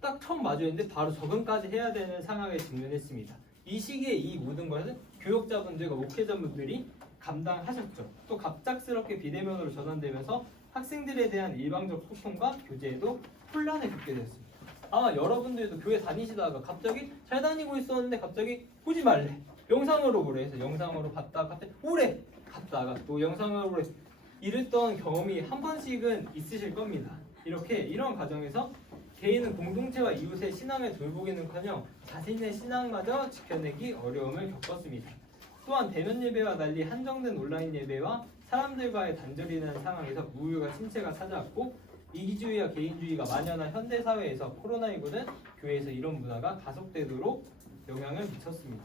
딱 처음 마주했는데 바로 적응까지 해야 되는 상황에 직면했습니다. 이 시기에 이 모든 것은 교역자분들과 목회자분들이 감당하셨죠. 또 갑작스럽게 비대면으로 전환되면서 학생들에 대한 일방적 소통과 교제에도 혼란을 겪게 되었습니다. 아마 여러분들도 교회 다니시다가 갑자기 잘 다니고 있었는데 갑자기 보지 말래. 영상으로 보래 해서 영상으로 봤다가 갑자기 오래 갔다가 또 영상으로 보래. 이랬던 경험이 한 번씩은 있으실 겁니다. 이런 과정에서 개인은 공동체와 이웃의 신앙을 돌보기는커녕 자신의 신앙마저 지켜내기 어려움을 겪었습니다. 또한 대면 예배와 달리 한정된 온라인 예배와 사람들과의 단절이 되는 상황에서 우울과 침체가 찾아왔고 이기주의와 개인주의가 만연한 현대사회에서 코로나19는 교회에서 이런 문화가 가속되도록 영향을 미쳤습니다.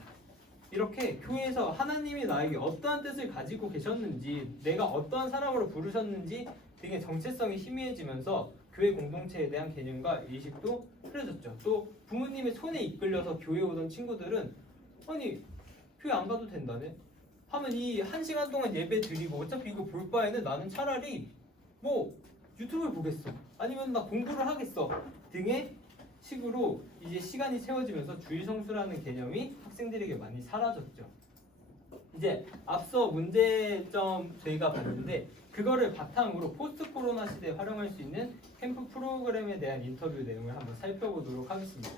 이렇게 교회에서 하나님이 나에게 어떠한 뜻을 가지고 계셨는지 내가 어떠한 사람으로 부르셨는지 등의 정체성이 희미해지면서 교회 공동체에 대한 개념과 의식도 흐려졌죠. 또 부모님의 손에 이끌려서 교회 오던 친구들은 아니 교회 안 가도 된다네 하면 이 1시간 동안 예배 드리고 어차피 이거 볼 바에는 나는 차라리 뭐 유튜브를 보겠어 아니면 나 공부를 하겠어 등의 식으로 이제 시간이 채워지면서 주일성수라는 개념이 학생들에게 많이 사라졌죠. 이제 앞서 문제점 저희가 봤는데 그거를 바탕으로 포스트 코로나 시대에 활용할 수 있는 캠프 프로그램에 대한 인터뷰 내용을 한번 살펴보도록 하겠습니다.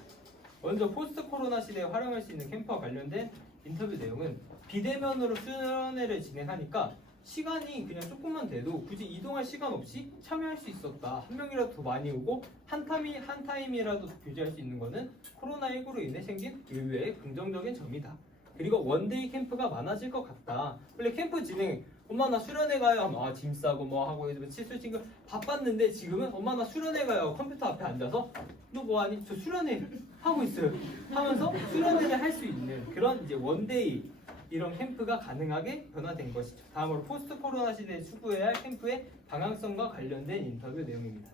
먼저 포스트 코로나 시대에 활용할 수 있는 캠프와 관련된 인터뷰 내용은 비대면으로 수련회를 진행하니까 시간이 그냥 조금만 돼도 굳이 이동할 시간 없이 참여할 수 있었다. 한 명이라도 더 많이 오고 한 타임이라도 교제할 수 있는 것은 코로나19로 인해 생긴 의외의 긍정적인 점이다. 그리고 원데이 캠프가 많아질 것 같다. 원래 캠프 진행 엄마 나 수련회 가요 하면 짐 싸고 뭐 하고 칠수 친구 바빴는데 지금은 엄마 나 수련회 가요 컴퓨터 앞에 앉아서 너 뭐하니? 저 수련회 하고 있어요 하면서 수련회를 할 수 있는 그런 이제 원데이 이런 캠프가 가능하게 변화된 것이죠. 다음으로 포스트 코로나 시대에 추구해야 할 캠프의 방향성과 관련된 인터뷰 내용입니다.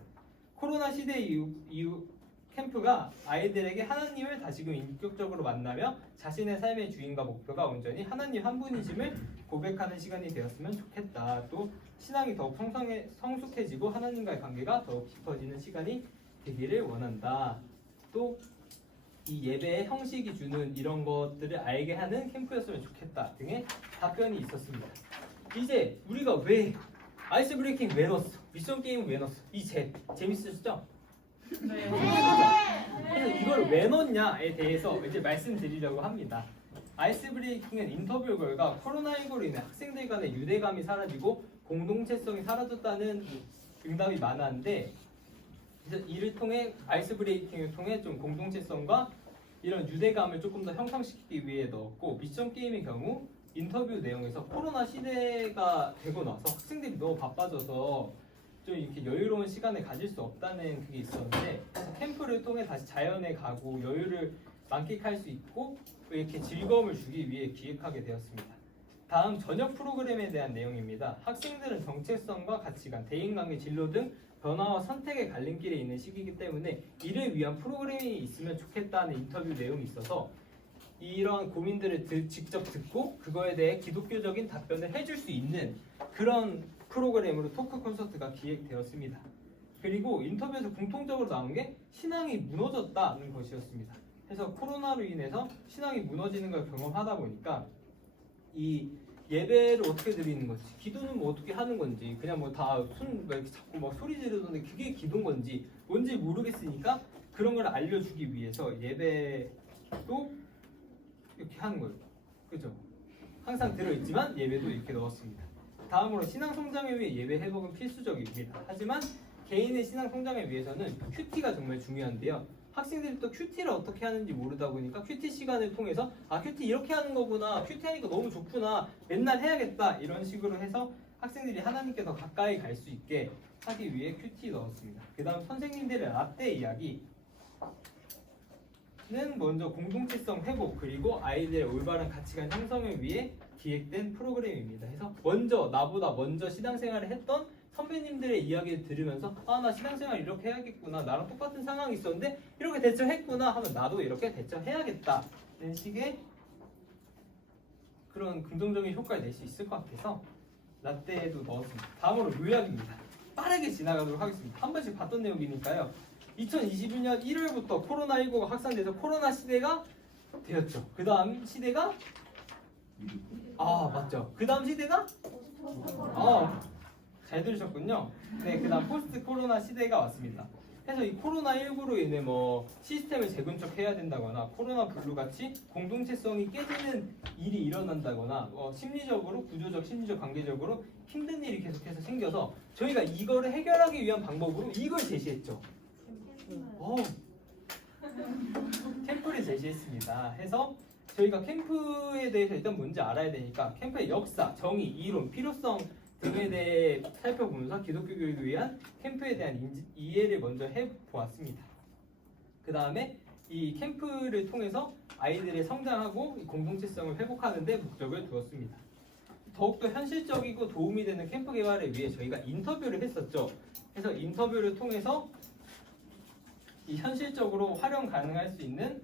코로나 시대 이후 캠프가 아이들에게 하나님을 다시금 인격적으로 만나며 자신의 삶의 주인과 목표가 온전히 하나님 한 분이심을 고백하는 시간이 되었으면 좋겠다. 또 신앙이 더욱 성숙해지고 하나님과의 관계가 더욱 깊어지는 시간이 되기를 원한다. 또 이 예배의 형식이 주는 이런 것들을 알게 하는 캠프였으면 좋겠다 등의 답변이 있었습니다. 이제 우리가 왜 아이스 브레이킹 왜 넣었어? 미션 게임 왜 넣었어? 재밌으시죠? 네. 그래서 이걸 왜 넣었냐에 대해서 이제 말씀드리려고 합니다. 아이스 브레이킹은 인터뷰 결과 코로나19로 인해 학생들 간의 유대감이 사라지고 공동체성이 사라졌다는 응답이 많았는데 이를 통해 아이스 브레이킹을 통해 좀 공동체성과 이런 유대감을 조금 더 형성시키기 위해 넣었고 미션 게임의 경우 인터뷰 내용에서 코로나 시대가 되고 나서 학생들이 너무 바빠져서 좀 이렇게 여유로운 시간을 가질 수 없다는 그게 있었는데 캠프를 통해 다시 자연에 가고 여유를 만끽할 수 있고 이렇게 즐거움을 주기 위해 기획하게 되었습니다. 다음 저녁 프로그램에 대한 내용입니다. 학생들은 정체성과 가치관, 대인관계, 진로 등 변화와 선택의 갈림길에 있는 시기이기 때문에 이를 위한 프로그램이 있으면 좋겠다는 인터뷰 내용이 있어서 이러한 고민들을 직접 듣고 그거에 대해 기독교적인 답변을 해줄 수 있는 그런 프로그램으로 토크 콘서트가 기획되었습니다. 그리고 인터뷰에서 공통적으로 나온 게 신앙이 무너졌다는 것이었습니다. 그래서 코로나로 인해서 신앙이 무너지는 걸 경험하다 보니까 이 예배를 어떻게 드리는 건지, 기도는 뭐 어떻게 하는 건지, 그냥 뭐 다 손 이렇게 자꾸 막 소리 지르던데 그게 기도인 건지 뭔지 모르겠으니까 그런 걸 알려주기 위해서 예배도 이렇게 하는 거예요. 그죠? 항상 들어있지만 예배도 이렇게 넣었습니다. 다음으로 신앙 성장을 위해 예배 회복은 필수적입니다. 하지만 개인의 신앙 성장을 위해서는 큐티가 정말 중요한데요. 학생들이 또 큐티를 어떻게 하는지 모르다 보니까 큐티 시간을 통해서 아 큐티 이렇게 하는 거구나, 큐티 하니까 너무 좋구나, 맨날 해야겠다 이런 식으로 해서 학생들이 하나님께 더 가까이 갈 수 있게 하기 위해 큐티 넣었습니다. 그 다음 선생님들의 라떼 이야기는 먼저 공동체성 회복 그리고 아이들의 올바른 가치관 형성을 위해 기획된 프로그램입니다. 그래서 나보다 먼저 신앙생활을 했던 선배님들의 이야기를 들으면서 아 나 신앙생활 이렇게 해야겠구나, 나랑 똑같은 상황이 있었는데 이렇게 대처했구나 하면 나도 이렇게 대처해야겠다 이런 식의 그런 긍정적인 효과를 낼 수 있을 것 같아서 라떼도 넣었습니다. 다음으로 요약입니다. 빠르게 지나가도록 하겠습니다. 한 번씩 봤던 내용이니까요. 2021년 1월부터 코로나19가 확산돼서 코로나 시대가 되었죠. 그 다음 시대가 맞죠. 그 다음 시대가 잘 들으셨군요. 네, 그 다음 포스트 코로나 시대가 왔습니다. 그래서 이 코로나19로 인해 뭐 시스템을 재건축해야 된다거나 코로나 블루 같이 공동체성이 깨지는 일이 일어난다거나 심리적으로, 구조적, 심리적, 관계적으로 힘든 일이 계속해서 생겨서 저희가 이거를 해결하기 위한 방법으로 이걸 제시했죠. 캠프를 제시했습니다. 해서 저희가 캠프에 대해서 일단 뭔지 알아야 되니까 캠프의 역사, 정의, 이론, 필요성 등에 대해 살펴보면서 기독교 교육을 위한 캠프에 대한 이해를 먼저 해보았습니다. 그 다음에 이 캠프를 통해서 아이들의 성장하고 공동체성을 회복하는 데 목적을 두었습니다. 더욱더 현실적이고 도움이 되는 캠프 개발을 위해 저희가 인터뷰를 했었죠. 그래서 인터뷰를 통해서 이 현실적으로 활용 가능할 수 있는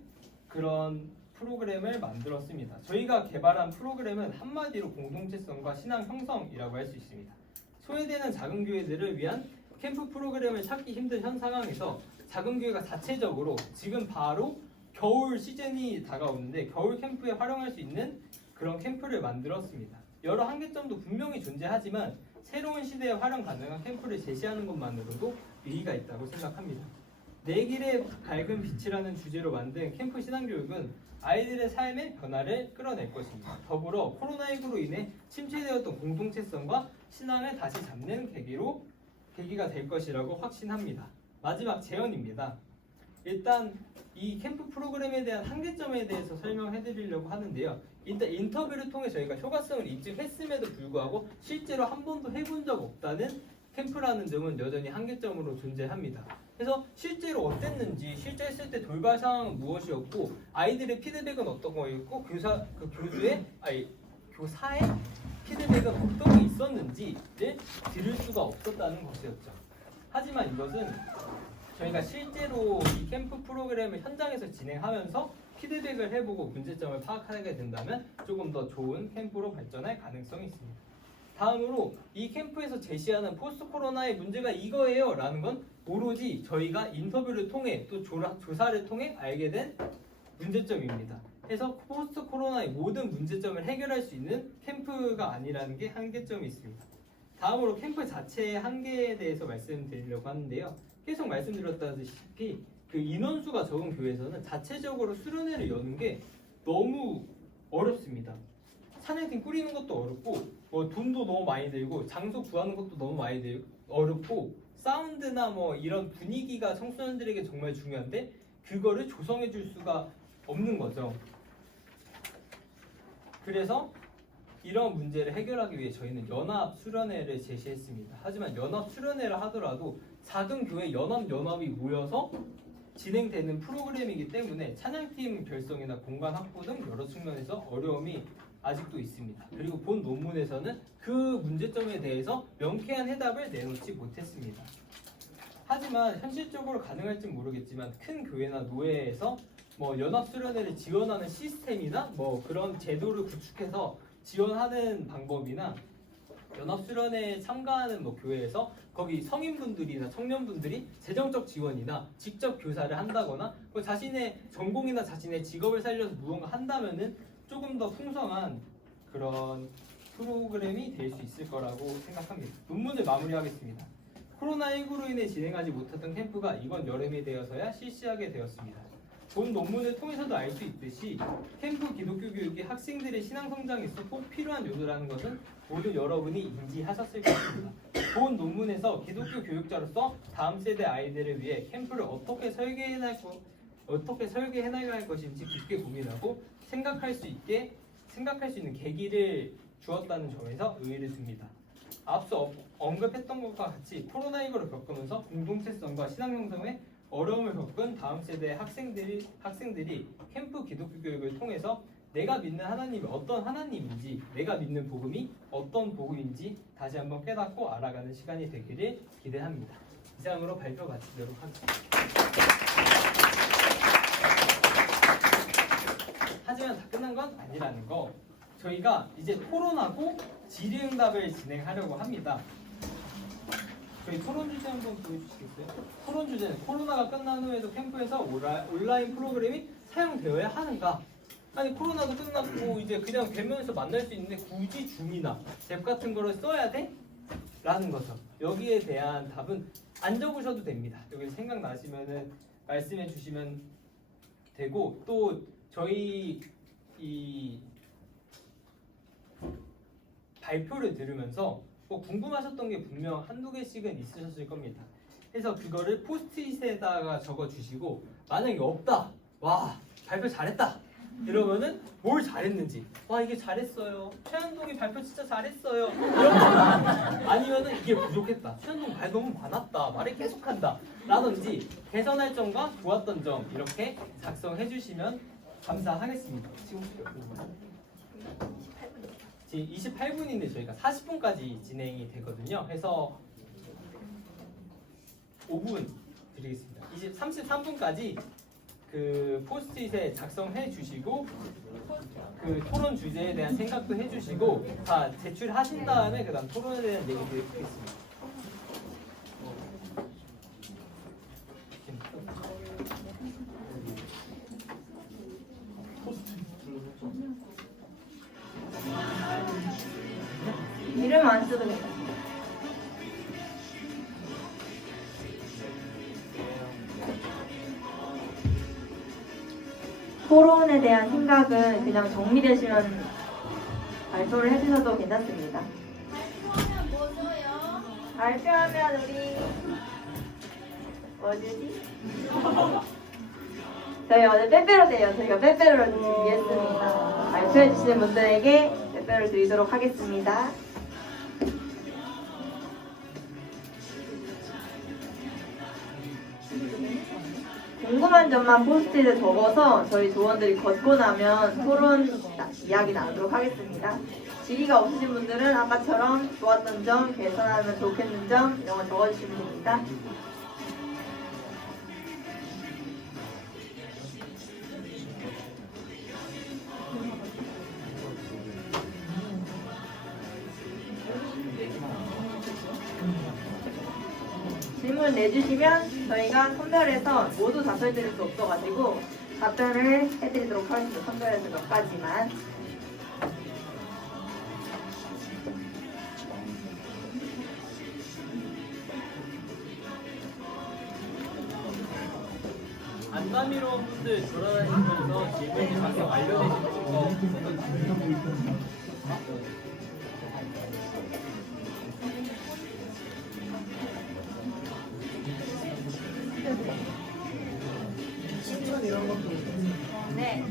그런 프로그램을 만들었습니다. 저희가 개발한 프로그램은 한마디로 공동체성과 신앙 형성이라고 할 수 있습니다. 소외되는 작은 교회들을 위한 캠프 프로그램을 찾기 힘든 현 상황에서 작은 교회가 자체적으로 지금 바로 겨울 시즌이 다가오는데 겨울 캠프에 활용할 수 있는 그런 캠프를 만들었습니다. 여러 한계점도 분명히 존재하지만 새로운 시대에 활용 가능한 캠프를 제시하는 것만으로도 의의가 있다고 생각합니다. 내 길의 밝은 빛이라는 주제로 만든 캠프 신앙교육은 아이들의 삶의 변화를 끌어낼 것입니다. 더불어 코로나19로 인해 침체되었던 공동체성과 신앙을 다시 잡는 계기가 될 것이라고 확신합니다. 마지막 제언입니다. 일단 이 캠프 프로그램에 대한 한계점에 대해서 설명해 드리려고 하는데요. 일단 인터뷰를 통해 저희가 효과성을 입증했음에도 불구하고 실제로 한 번도 해본 적 없다는 캠프라는 점은 여전히 한계점으로 존재합니다. 그래서 실제로 어땠는지, 실제 했을 때 돌발 상황은 무엇이었고, 아이들의 피드백은 어떤 거였고, 교사의 피드백은 어떤 게 있었는지를 들을 수가 없었다는 것이었죠. 하지만 이것은 저희가 실제로 이 캠프 프로그램을 현장에서 진행하면서 피드백을 해보고 문제점을 파악하게 된다면 조금 더 좋은 캠프로 발전할 가능성이 있습니다. 다음으로 이 캠프에서 제시하는 포스트 코로나의 문제가 이거예요 라는 건 오로지 저희가 인터뷰를 통해 또 조사를 통해 알게 된 문제점입니다. 그래서 포스트 코로나의 모든 문제점을 해결할 수 있는 캠프가 아니라는 게 한계점이 있습니다. 다음으로 캠프 자체의 한계에 대해서 말씀드리려고 하는데요. 계속 말씀드렸다시피 그 인원수가 적은 교회에서는 자체적으로 수련회를 여는 게 너무 어렵습니다. 찬양팀 꾸리는 것도 어렵고 돈도 너무 많이 들고 장소 구하는 것도 너무 많이 들고 어렵고 사운드나 이런 분위기가 청소년들에게 정말 중요한데 그거를 조성해 줄 수가 없는 거죠. 그래서 이런 문제를 해결하기 위해 저희는 연합 수련회를 제시했습니다. 하지만 연합 수련회를 하더라도 작은 교회 연합이 모여서 진행되는 프로그램이기 때문에 찬양팀 결성이나 공간 확보 등 여러 측면에서 어려움이 아직도 있습니다. 그리고 본 논문에서는 그 문제점에 대해서 명쾌한 해답을 내놓지 못했습니다. 하지만 현실적으로 가능할지 모르겠지만 큰 교회나 노회에서 연합수련회를 지원하는 시스템이나 그런 제도를 구축해서 지원하는 방법이나 연합수련회에 참가하는 교회에서 거기 성인분들이나 청년분들이 재정적 지원이나 직접 교사를 한다거나 자신의 전공이나 자신의 직업을 살려서 무언가 한다면은 조금 더 풍성한 그런 프로그램이 될 수 있을 거라고 생각합니다. 논문을 마무리하겠습니다. 코로나19로 인해 진행하지 못했던 캠프가 이번 여름이 되어서야 실시하게 되었습니다. 본 논문을 통해서도 알 수 있듯이 캠프 기독교 교육이 학생들의 신앙 성장에서 꼭 필요한 요소라는 것은 모두 여러분이 인지하셨을 것입니다. 본 논문에서 기독교 교육자로서 다음 세대 아이들을 위해 캠프를 어떻게 설계해 나갈 것인지 깊게 고민하고 생각할 수 있는 계기를 주었다는 점에서 의의를 듭니다. 앞서 언급했던 것과 같이 코로나19를 겪으면서 공동체성과 신앙 형성에 어려움을 겪은 다음 세대의 학생들이 캠프 기독교 교육을 통해서 내가 믿는 하나님이 어떤 하나님인지, 내가 믿는 복음이 어떤 복음인지 다시 한번 깨닫고 알아가는 시간이 되기를 기대합니다. 이상으로 발표 마치도록 하겠습니다. 하지만 다 끝난 건 아니라는 거. 저희가 이제 토론하고 질의응답을 진행하려고 합니다. 저희 토론 주제 한번 보여주시겠어요? 토론 주제는 코로나가 끝난 후에도 캠프에서 온라인 프로그램이 사용되어야 하는가? 아니 코로나도 끝났고 이제 그냥 대면에서 만날 수 있는데 굳이 줌이나 앱 같은 거를 써야 돼? 라는 거죠. 여기에 대한 답은 안 적으셔도 됩니다. 여기 생각나시면은 말씀해 주시면 되고 또 저희 이 발표를 들으면서 궁금하셨던 게 분명 한두 개씩은 있으셨을 겁니다. 그래서 그거를 포스트잇에다가 적어주시고 만약에 없다, 와 발표 잘했다 이러면은 뭘 잘했는지, 와 이게 잘했어요, 최한동이 발표 진짜 잘했어요 이런 거 아니면은 이게 부족했다, 최한동 말 너무 많았다, 말을 계속한다 라든지 개선할 점과 좋았던 점 이렇게 작성해 주시면 감사하겠습니다. 지금 28분인데 저희가 40분까지 진행이 되거든요. 해서 5분 드리겠습니다. 33분까지 그 포스트잇에 작성해 주시고 그 토론 주제에 대한 생각도 해 주시고 다 제출하신 다음에 그다음 토론에 대한 얘기를 하겠습니다. 이름 안 써도 괜찮아요. 토론에 대한 생각은 그냥 정리되시면 발표를 해주셔도 괜찮습니다. 발표하면 뭐 줘요? 발표하면 우리 뭐지? 저희 어제 빼빼로데이요. 저희가 빼빼로를 준비했습니다. 발표해주신 분들에게 빼빼로를 드리도록 하겠습니다. 궁금한 점만 포스트잇에 적어서 저희 조원들이 걷고 나면 토론 이야기 나누도록 하겠습니다. 질의가 없으신 분들은 아까처럼 좋았던 점, 개선하면 좋겠는 점 이런 거 적어주시면 됩니다. 질문 내주시면 저희가 선별해서 모두 답변드릴 수 없어가지고 답변을 해드리도록 하겠습니다. 선별해서 몇 가지만. 안남이로운 분들 돌아다니면서 질문이 방금 알려주신 거 칭찬 이런 것도 네.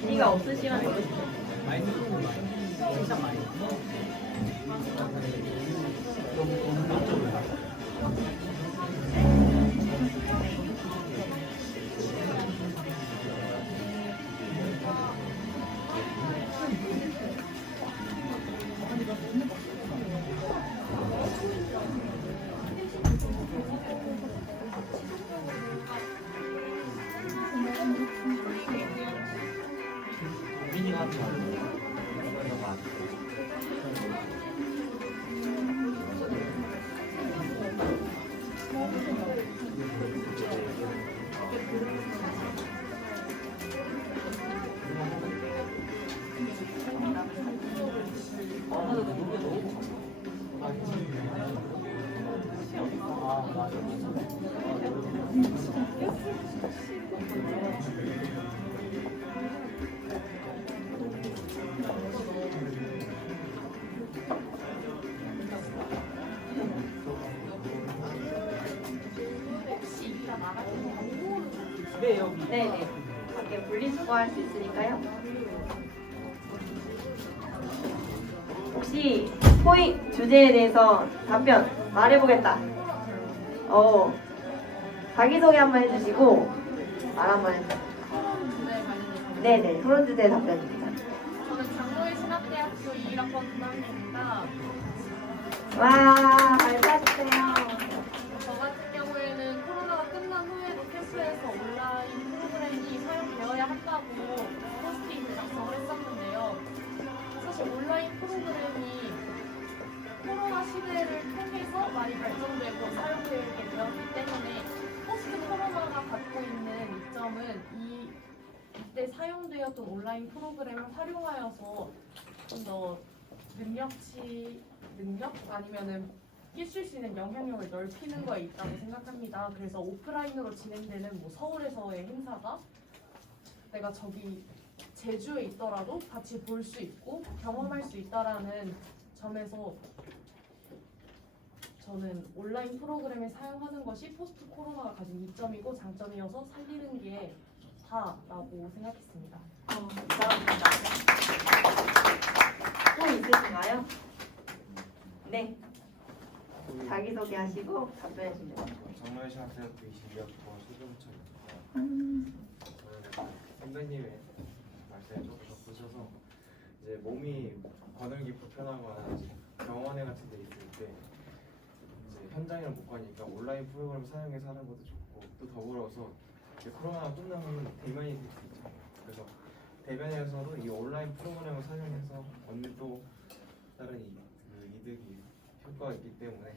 질의가 없으시면 적으시면 많이 들었어요. 칭찬 많이 네, 여기. 네네. 밖에 분리수거할 수 있으니까요. 혹시 토익 주제에 대해서 답변 말해보겠다. 자기소개 한번 해주시고 말 한번 해주세요. 네네. 토론 주제 답변입니다. 저는 장로의 신학대학교 21학번 9학년입니다. 와, 발표해주세요. 저 같은 경우에는 코로나가 끝난 후에도 캠프에서 온라인 프로그램이 사용되어야 한다고 포스트잇을 작성을 했었는데요. 사실 온라인 프로그램이 코로나 시대를 통해서 많이 발전되고 사용되게 되었기 때문에 포스트 코로나가 갖고 있는 이점은 이때 사용되었던 온라인 프로그램을 활용하여서 좀 더 능력 아니면은 끼칠 수 있는 영향력을 넓히는 거에 있다고 생각합니다. 그래서 오프라인으로 진행되는 뭐 서울에서의 행사가 내가 저기 제주에 있더라도 같이 볼 수 있고 경험할 수 있다라는 점에서 저는 온라인 프로그램을 사용하는 것이 포스트 코로나가 가진 이점이고 장점이어서 살리는 게 좋다라고 생각했습니다. 감사합니다. 또 있으신가요? 네. 자기소개하시고 답변해주세요. 장로의 신학대학교 22학번 최종철입니다. 선배님의 말씀에 조금 덧붙여서 이제 몸이 거늘기 불편하거나 이제 병원에 같은 데 있을 때 이제 현장에 못 가니까 온라인 프로그램 사용해서 하는 것도 좋고 또 더불어서 이제 코로나가 끝나면 대면이 될 수 있잖아요. 그래서 대면에서도 이 온라인 프로그램을 사용해서 얻는 또 다른 이득이 효과가 있기 때문에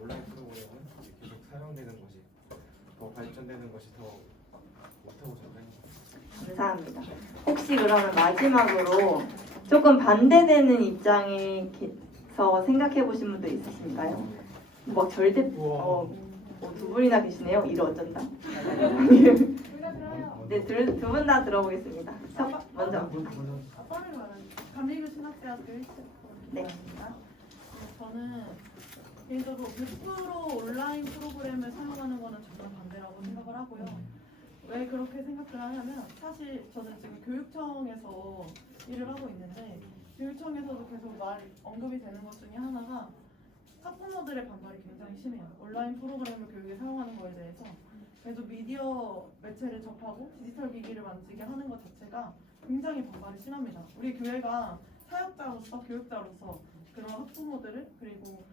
온라인 프로그램은 이제 계속 사용되는 것이 더 발전되는 것이 더 좋다고 생각합니다. 감사합니다. 혹시 그러면 마지막으로 조금 반대되는 입장에서 생각해 보신 분도 있으신가요? 뭐 절대 두 분이나 계시네요. 이를 어쩐다. 네, 두 분 다 들어보겠습니다. 먼저. 감리교 신학대학교 1학번입니다. 네. 저는 개인적으로 100% 온라인 프로그램을 사용하는 거는 정말 반대라고 생각을 하고요. 왜 그렇게 생각을 하냐면 사실 저는 지금 교육청에서 일을 하고 있는데 교육청에서도 계속 언급이 되는 것 중에 하나가 학부모들의 반발이 굉장히 심해요. 온라인 프로그램을 교육에 사용하는 거에 대해서. 그래서 미디어 매체를 접하고 디지털 기기를 만지게 하는 것 자체가 굉장히 반발이 심합니다. 우리 교회가 사역자로서 교육자로서 그런 학부모들을 그리고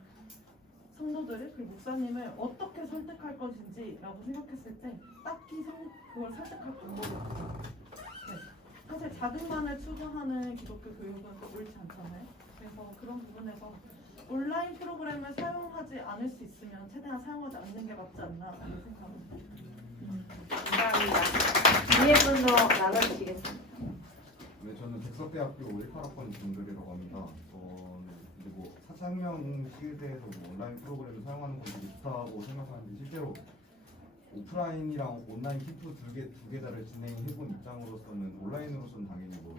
성도들을 그리고 목사님을 어떻게 설득할 것인지라고 생각했을 때 딱히 그걸 설득할 방법이 없어요. 네. 사실 자극만을 추구하는 기독교 교육은 옳지 않잖아요. 그래서 그런 부분에서 온라인 프로그램을 사용하지 않을 수 있으면 최대한 사용하지 않는 게 맞지 않나라는 생각합니다. 감사합니다. 뒤에 분도 나눠주시겠습니다. 네, 저는 백석대학교 18학번 김도리라고 합니다. 이제 뭐 4차 혁명 시대에서 뭐 온라인 프로그램을 사용하는 건 되게 좋다고 생각하는데 실제로 오프라인이랑 온라인 캠프 두 개 다를 진행해본 입장으로서는 온라인으로서는 당연히 뭐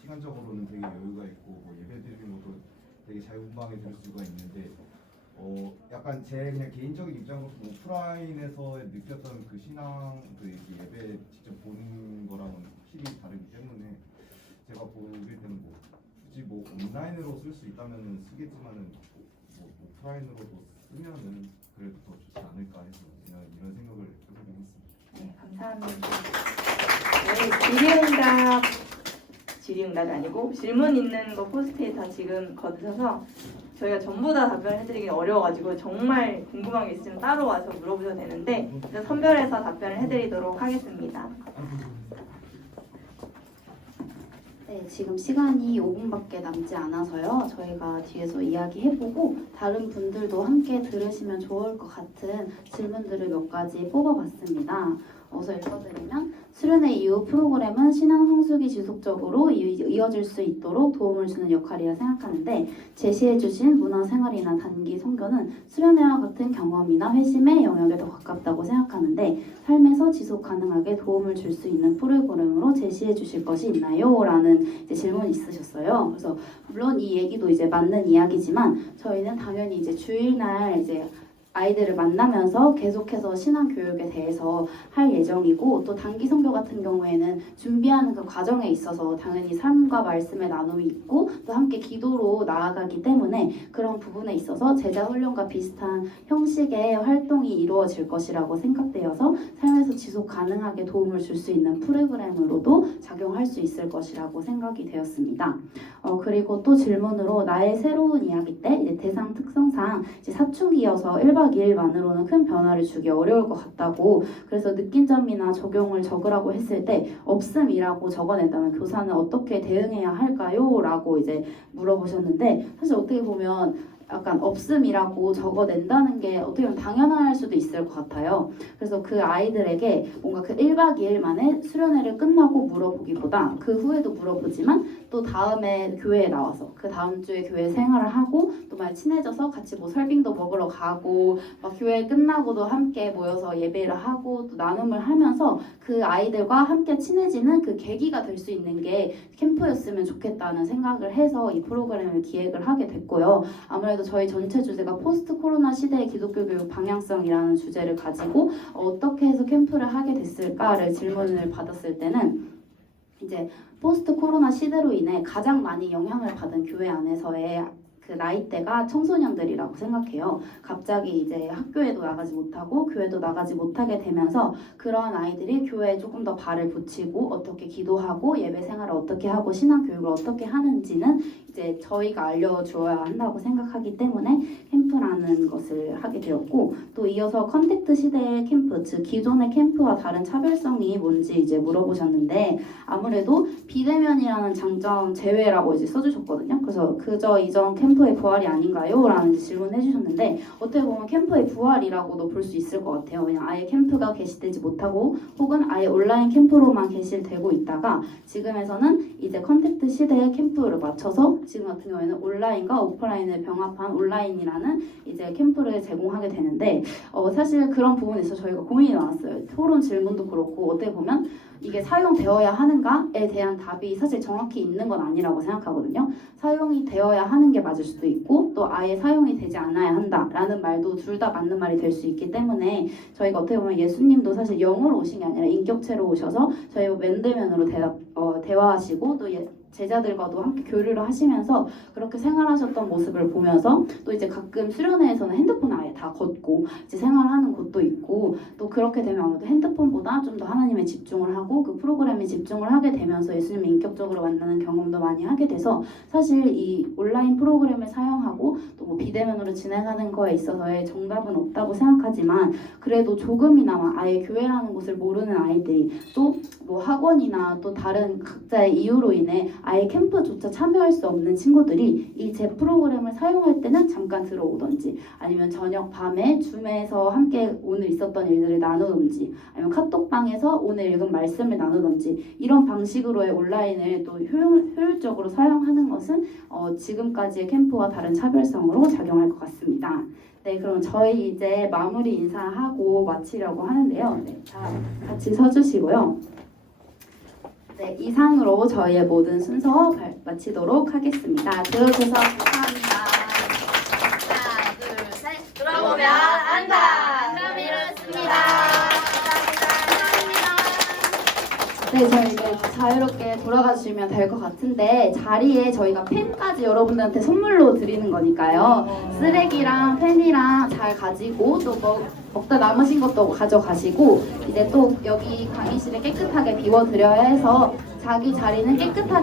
시간적으로는 되게 여유가 있고 뭐 예배드리는 것도 되게 자유분방하게 들을 수가 있는데 약간 제 그냥 개인적인 입장으로서 오프라인에서 느꼈던 그 신앙 그 예배 직접 보는 거랑은 확실히 다르기 때문에 제가 보길 때는 뭐 굳이 온라인으로 쓸 수 있다면 쓰겠지만은 뭐 오프라인으로도 쓰면은 그래도 더 좋지 않을까 해서 이런 생각을 해보긴 했습니다. 네, 감사합니다. 네, 질의응답이 아니고 질문 있는 거 포스트잇 다 지금 거두셔서 저희가 전부 다 답변해드리기 어려워가지고 정말 궁금한 게 있으면 따로 와서 물어보셔도 되는데 일단 선별해서 답변을 해드리도록 하겠습니다. 네, 지금 시간이 5분밖에 남지 않아서요. 저희가 뒤에서 이야기해보고 다른 분들도 함께 들으시면 좋을 것 같은 질문들을 몇 가지 뽑아봤습니다. 우선 읽어드리면 수련회 이후 프로그램은 신앙 성숙이 지속적으로 이어질 수 있도록 도움을 주는 역할이라 생각하는데 제시해주신 문화생활이나 단기 선교는 수련회와 같은 경험이나 회심의 영역에 더 가깝다고 생각하는데 삶에서 지속 가능하게 도움을 줄 수 있는 프로그램으로 제시해주실 것이 있나요? 라는 이제 질문이 있으셨어요. 그래서 물론 이 얘기도 이제 맞는 이야기지만 저희는 당연히 이제 주일날 이제 아이들을 만나면서 계속해서 신앙 교육에 대해서 할 예정이고 또 단기 선교 같은 경우에는 준비하는 그 과정에 있어서 당연히 삶과 말씀의 나눔이 있고 또 함께 기도로 나아가기 때문에 그런 부분에 있어서 제자 훈련과 비슷한 형식의 활동이 이루어질 것이라고 생각되어서 삶에서 지속 가능하게 도움을 줄 수 있는 프로그램으로도 작용할 수 있을 것이라고 생각이 되었습니다. 그리고 또 질문으로 나의 새로운 이야기 때 이제 대상 특성상 이제 사춘기여서 1박 2일만으로는 큰 변화를 주기 어려울 것 같다고 그래서 느낀 점이나 적용을 적으라고 했을 때 없음이라고 적어낸다면 교사는 어떻게 대응해야 할까요? 라고 이제 물어보셨는데 사실 어떻게 보면 약간 없음이라고 적어낸다는 게 어떻게 보면 당연할 수도 있을 것 같아요. 그래서 그 아이들에게 뭔가 그 1박 2일 만에 수련회를 끝나고 물어보기보다 그 후에도 물어보지만 또 다음에 교회에 나와서 그 다음 주에 교회 생활을 하고 또 막 친해져서 같이 뭐 설빙도 먹으러 가고 막 교회 끝나고도 함께 모여서 예배를 하고 또 나눔을 하면서 그 아이들과 함께 친해지는 그 계기가 될 수 있는 게 캠프였으면 좋겠다는 생각을 해서 이 프로그램을 기획을 하게 됐고요. 아무래도 저희 전체 주제가 포스트 코로나 시대의 기독교 교육 방향성이라는 주제를 가지고 어떻게 해서 캠프를 하게 됐을까를 질문을 받았을 때는 이제 포스트 코로나 시대로 인해 가장 많이 영향을 받은 교회 안에서의 그 나이대가 청소년들이라고 생각해요. 갑자기 이제 학교에도 나가지 못하고 교회도 나가지 못하게 되면서 그런 아이들이 교회에 조금 더 발을 붙이고 어떻게 기도하고 예배 생활을 어떻게 하고 신앙 교육을 어떻게 하는지는 이제 저희가 알려주어야 한다고 생각하기 때문에 캠프라는 것을 하게 되었고 또 이어서 컨택트 시대의 캠프, 즉 기존의 캠프와 다른 차별성이 뭔지 이제 물어보셨는데 아무래도 비대면이라는 장점 제외라고 이제 써주셨거든요. 그래서 그저 이전 캠프의 부활이 아닌가요? 라는 질문을 해주셨는데 어떻게 보면 캠프의 부활이라고도 볼 수 있을 것 같아요. 그냥 아예 캠프가 개시되지 못하고 혹은 아예 온라인 캠프로만 개시되고 있다가 지금에서는 이제 컨택트 시대의 캠프를 맞춰서 지금 같은 경우에는 온라인과 오프라인을 병합한 온라인이라는 이제 캠프를 제공하게 되는데 사실 그런 부분에서 저희가 고민이 많았어요. 토론 질문도 그렇고 어떻게 보면 이게 사용되어야 하는가에 대한 답이 사실 정확히 있는 건 아니라고 생각하거든요. 사용이 되어야 하는 게 맞을 수도 있고 또 아예 사용이 되지 않아야 한다라는 말도 둘 다 맞는 말이 될 수 있기 때문에 저희가 어떻게 보면 예수님도 사실 영으로 오신 게 아니라 인격체로 오셔서 저희와 맨대면으로 대화하시고 또 제자들과도 함께 교류를 하시면서 그렇게 생활하셨던 모습을 보면서 또 이제 가끔 수련회에서는 핸드폰을 아예 다 걷고 이제 생활하는 곳도 있고 또 그렇게 되면 아무래도 핸드폰보다 좀 더 하나님에 집중을 하고 그 프로그램에 집중을 하게 되면서 예수님을 인격적으로 만나는 경험도 많이 하게 돼서 사실 이 온라인 프로그램을 사용하고 또 뭐 비대면으로 진행하는 거에 있어서의 정답은 없다고 생각하지만 그래도 조금이나마 아예 교회라는 곳을 모르는 아이들이 또 뭐 학원이나 또 다른 각자의 이유로 인해 아예 캠프조차 참여할 수 없는 친구들이 이 제 프로그램을 사용할 때는 잠깐 들어오던지 아니면 저녁 밤에 줌에서 함께 오늘 있었던 일들을 나누던지 아니면 카톡방에서 오늘 읽은 말씀을 나누던지 이런 방식으로의 온라인을 또 효율적으로 사용하는 것은 지금까지의 캠프와 다른 차별성으로 작용할 것 같습니다. 네, 그럼 저희 이제 마무리 인사하고 마치려고 하는데요. 네, 다 같이 서주시고요. 네, 이상으로 저희의 모든 순서 마치도록 하겠습니다. 들어주셔서 감사합니다. 하나, 둘, 셋. 들어보면 안다. 감사합니다. 감사합니다. 네, 저희 이제 자유롭게 돌아가 주시면 될 것 같은데 자리에 저희가 펜까지 여러분들한테 선물로 드리는 거니까요. 쓰레기랑 펜이랑 잘 가지고 또 먹다 남으신 것도 가져가시고 이제 또 여기 강의실을 깨끗하게 비워드려야 해서 자기 자리는 깨끗하게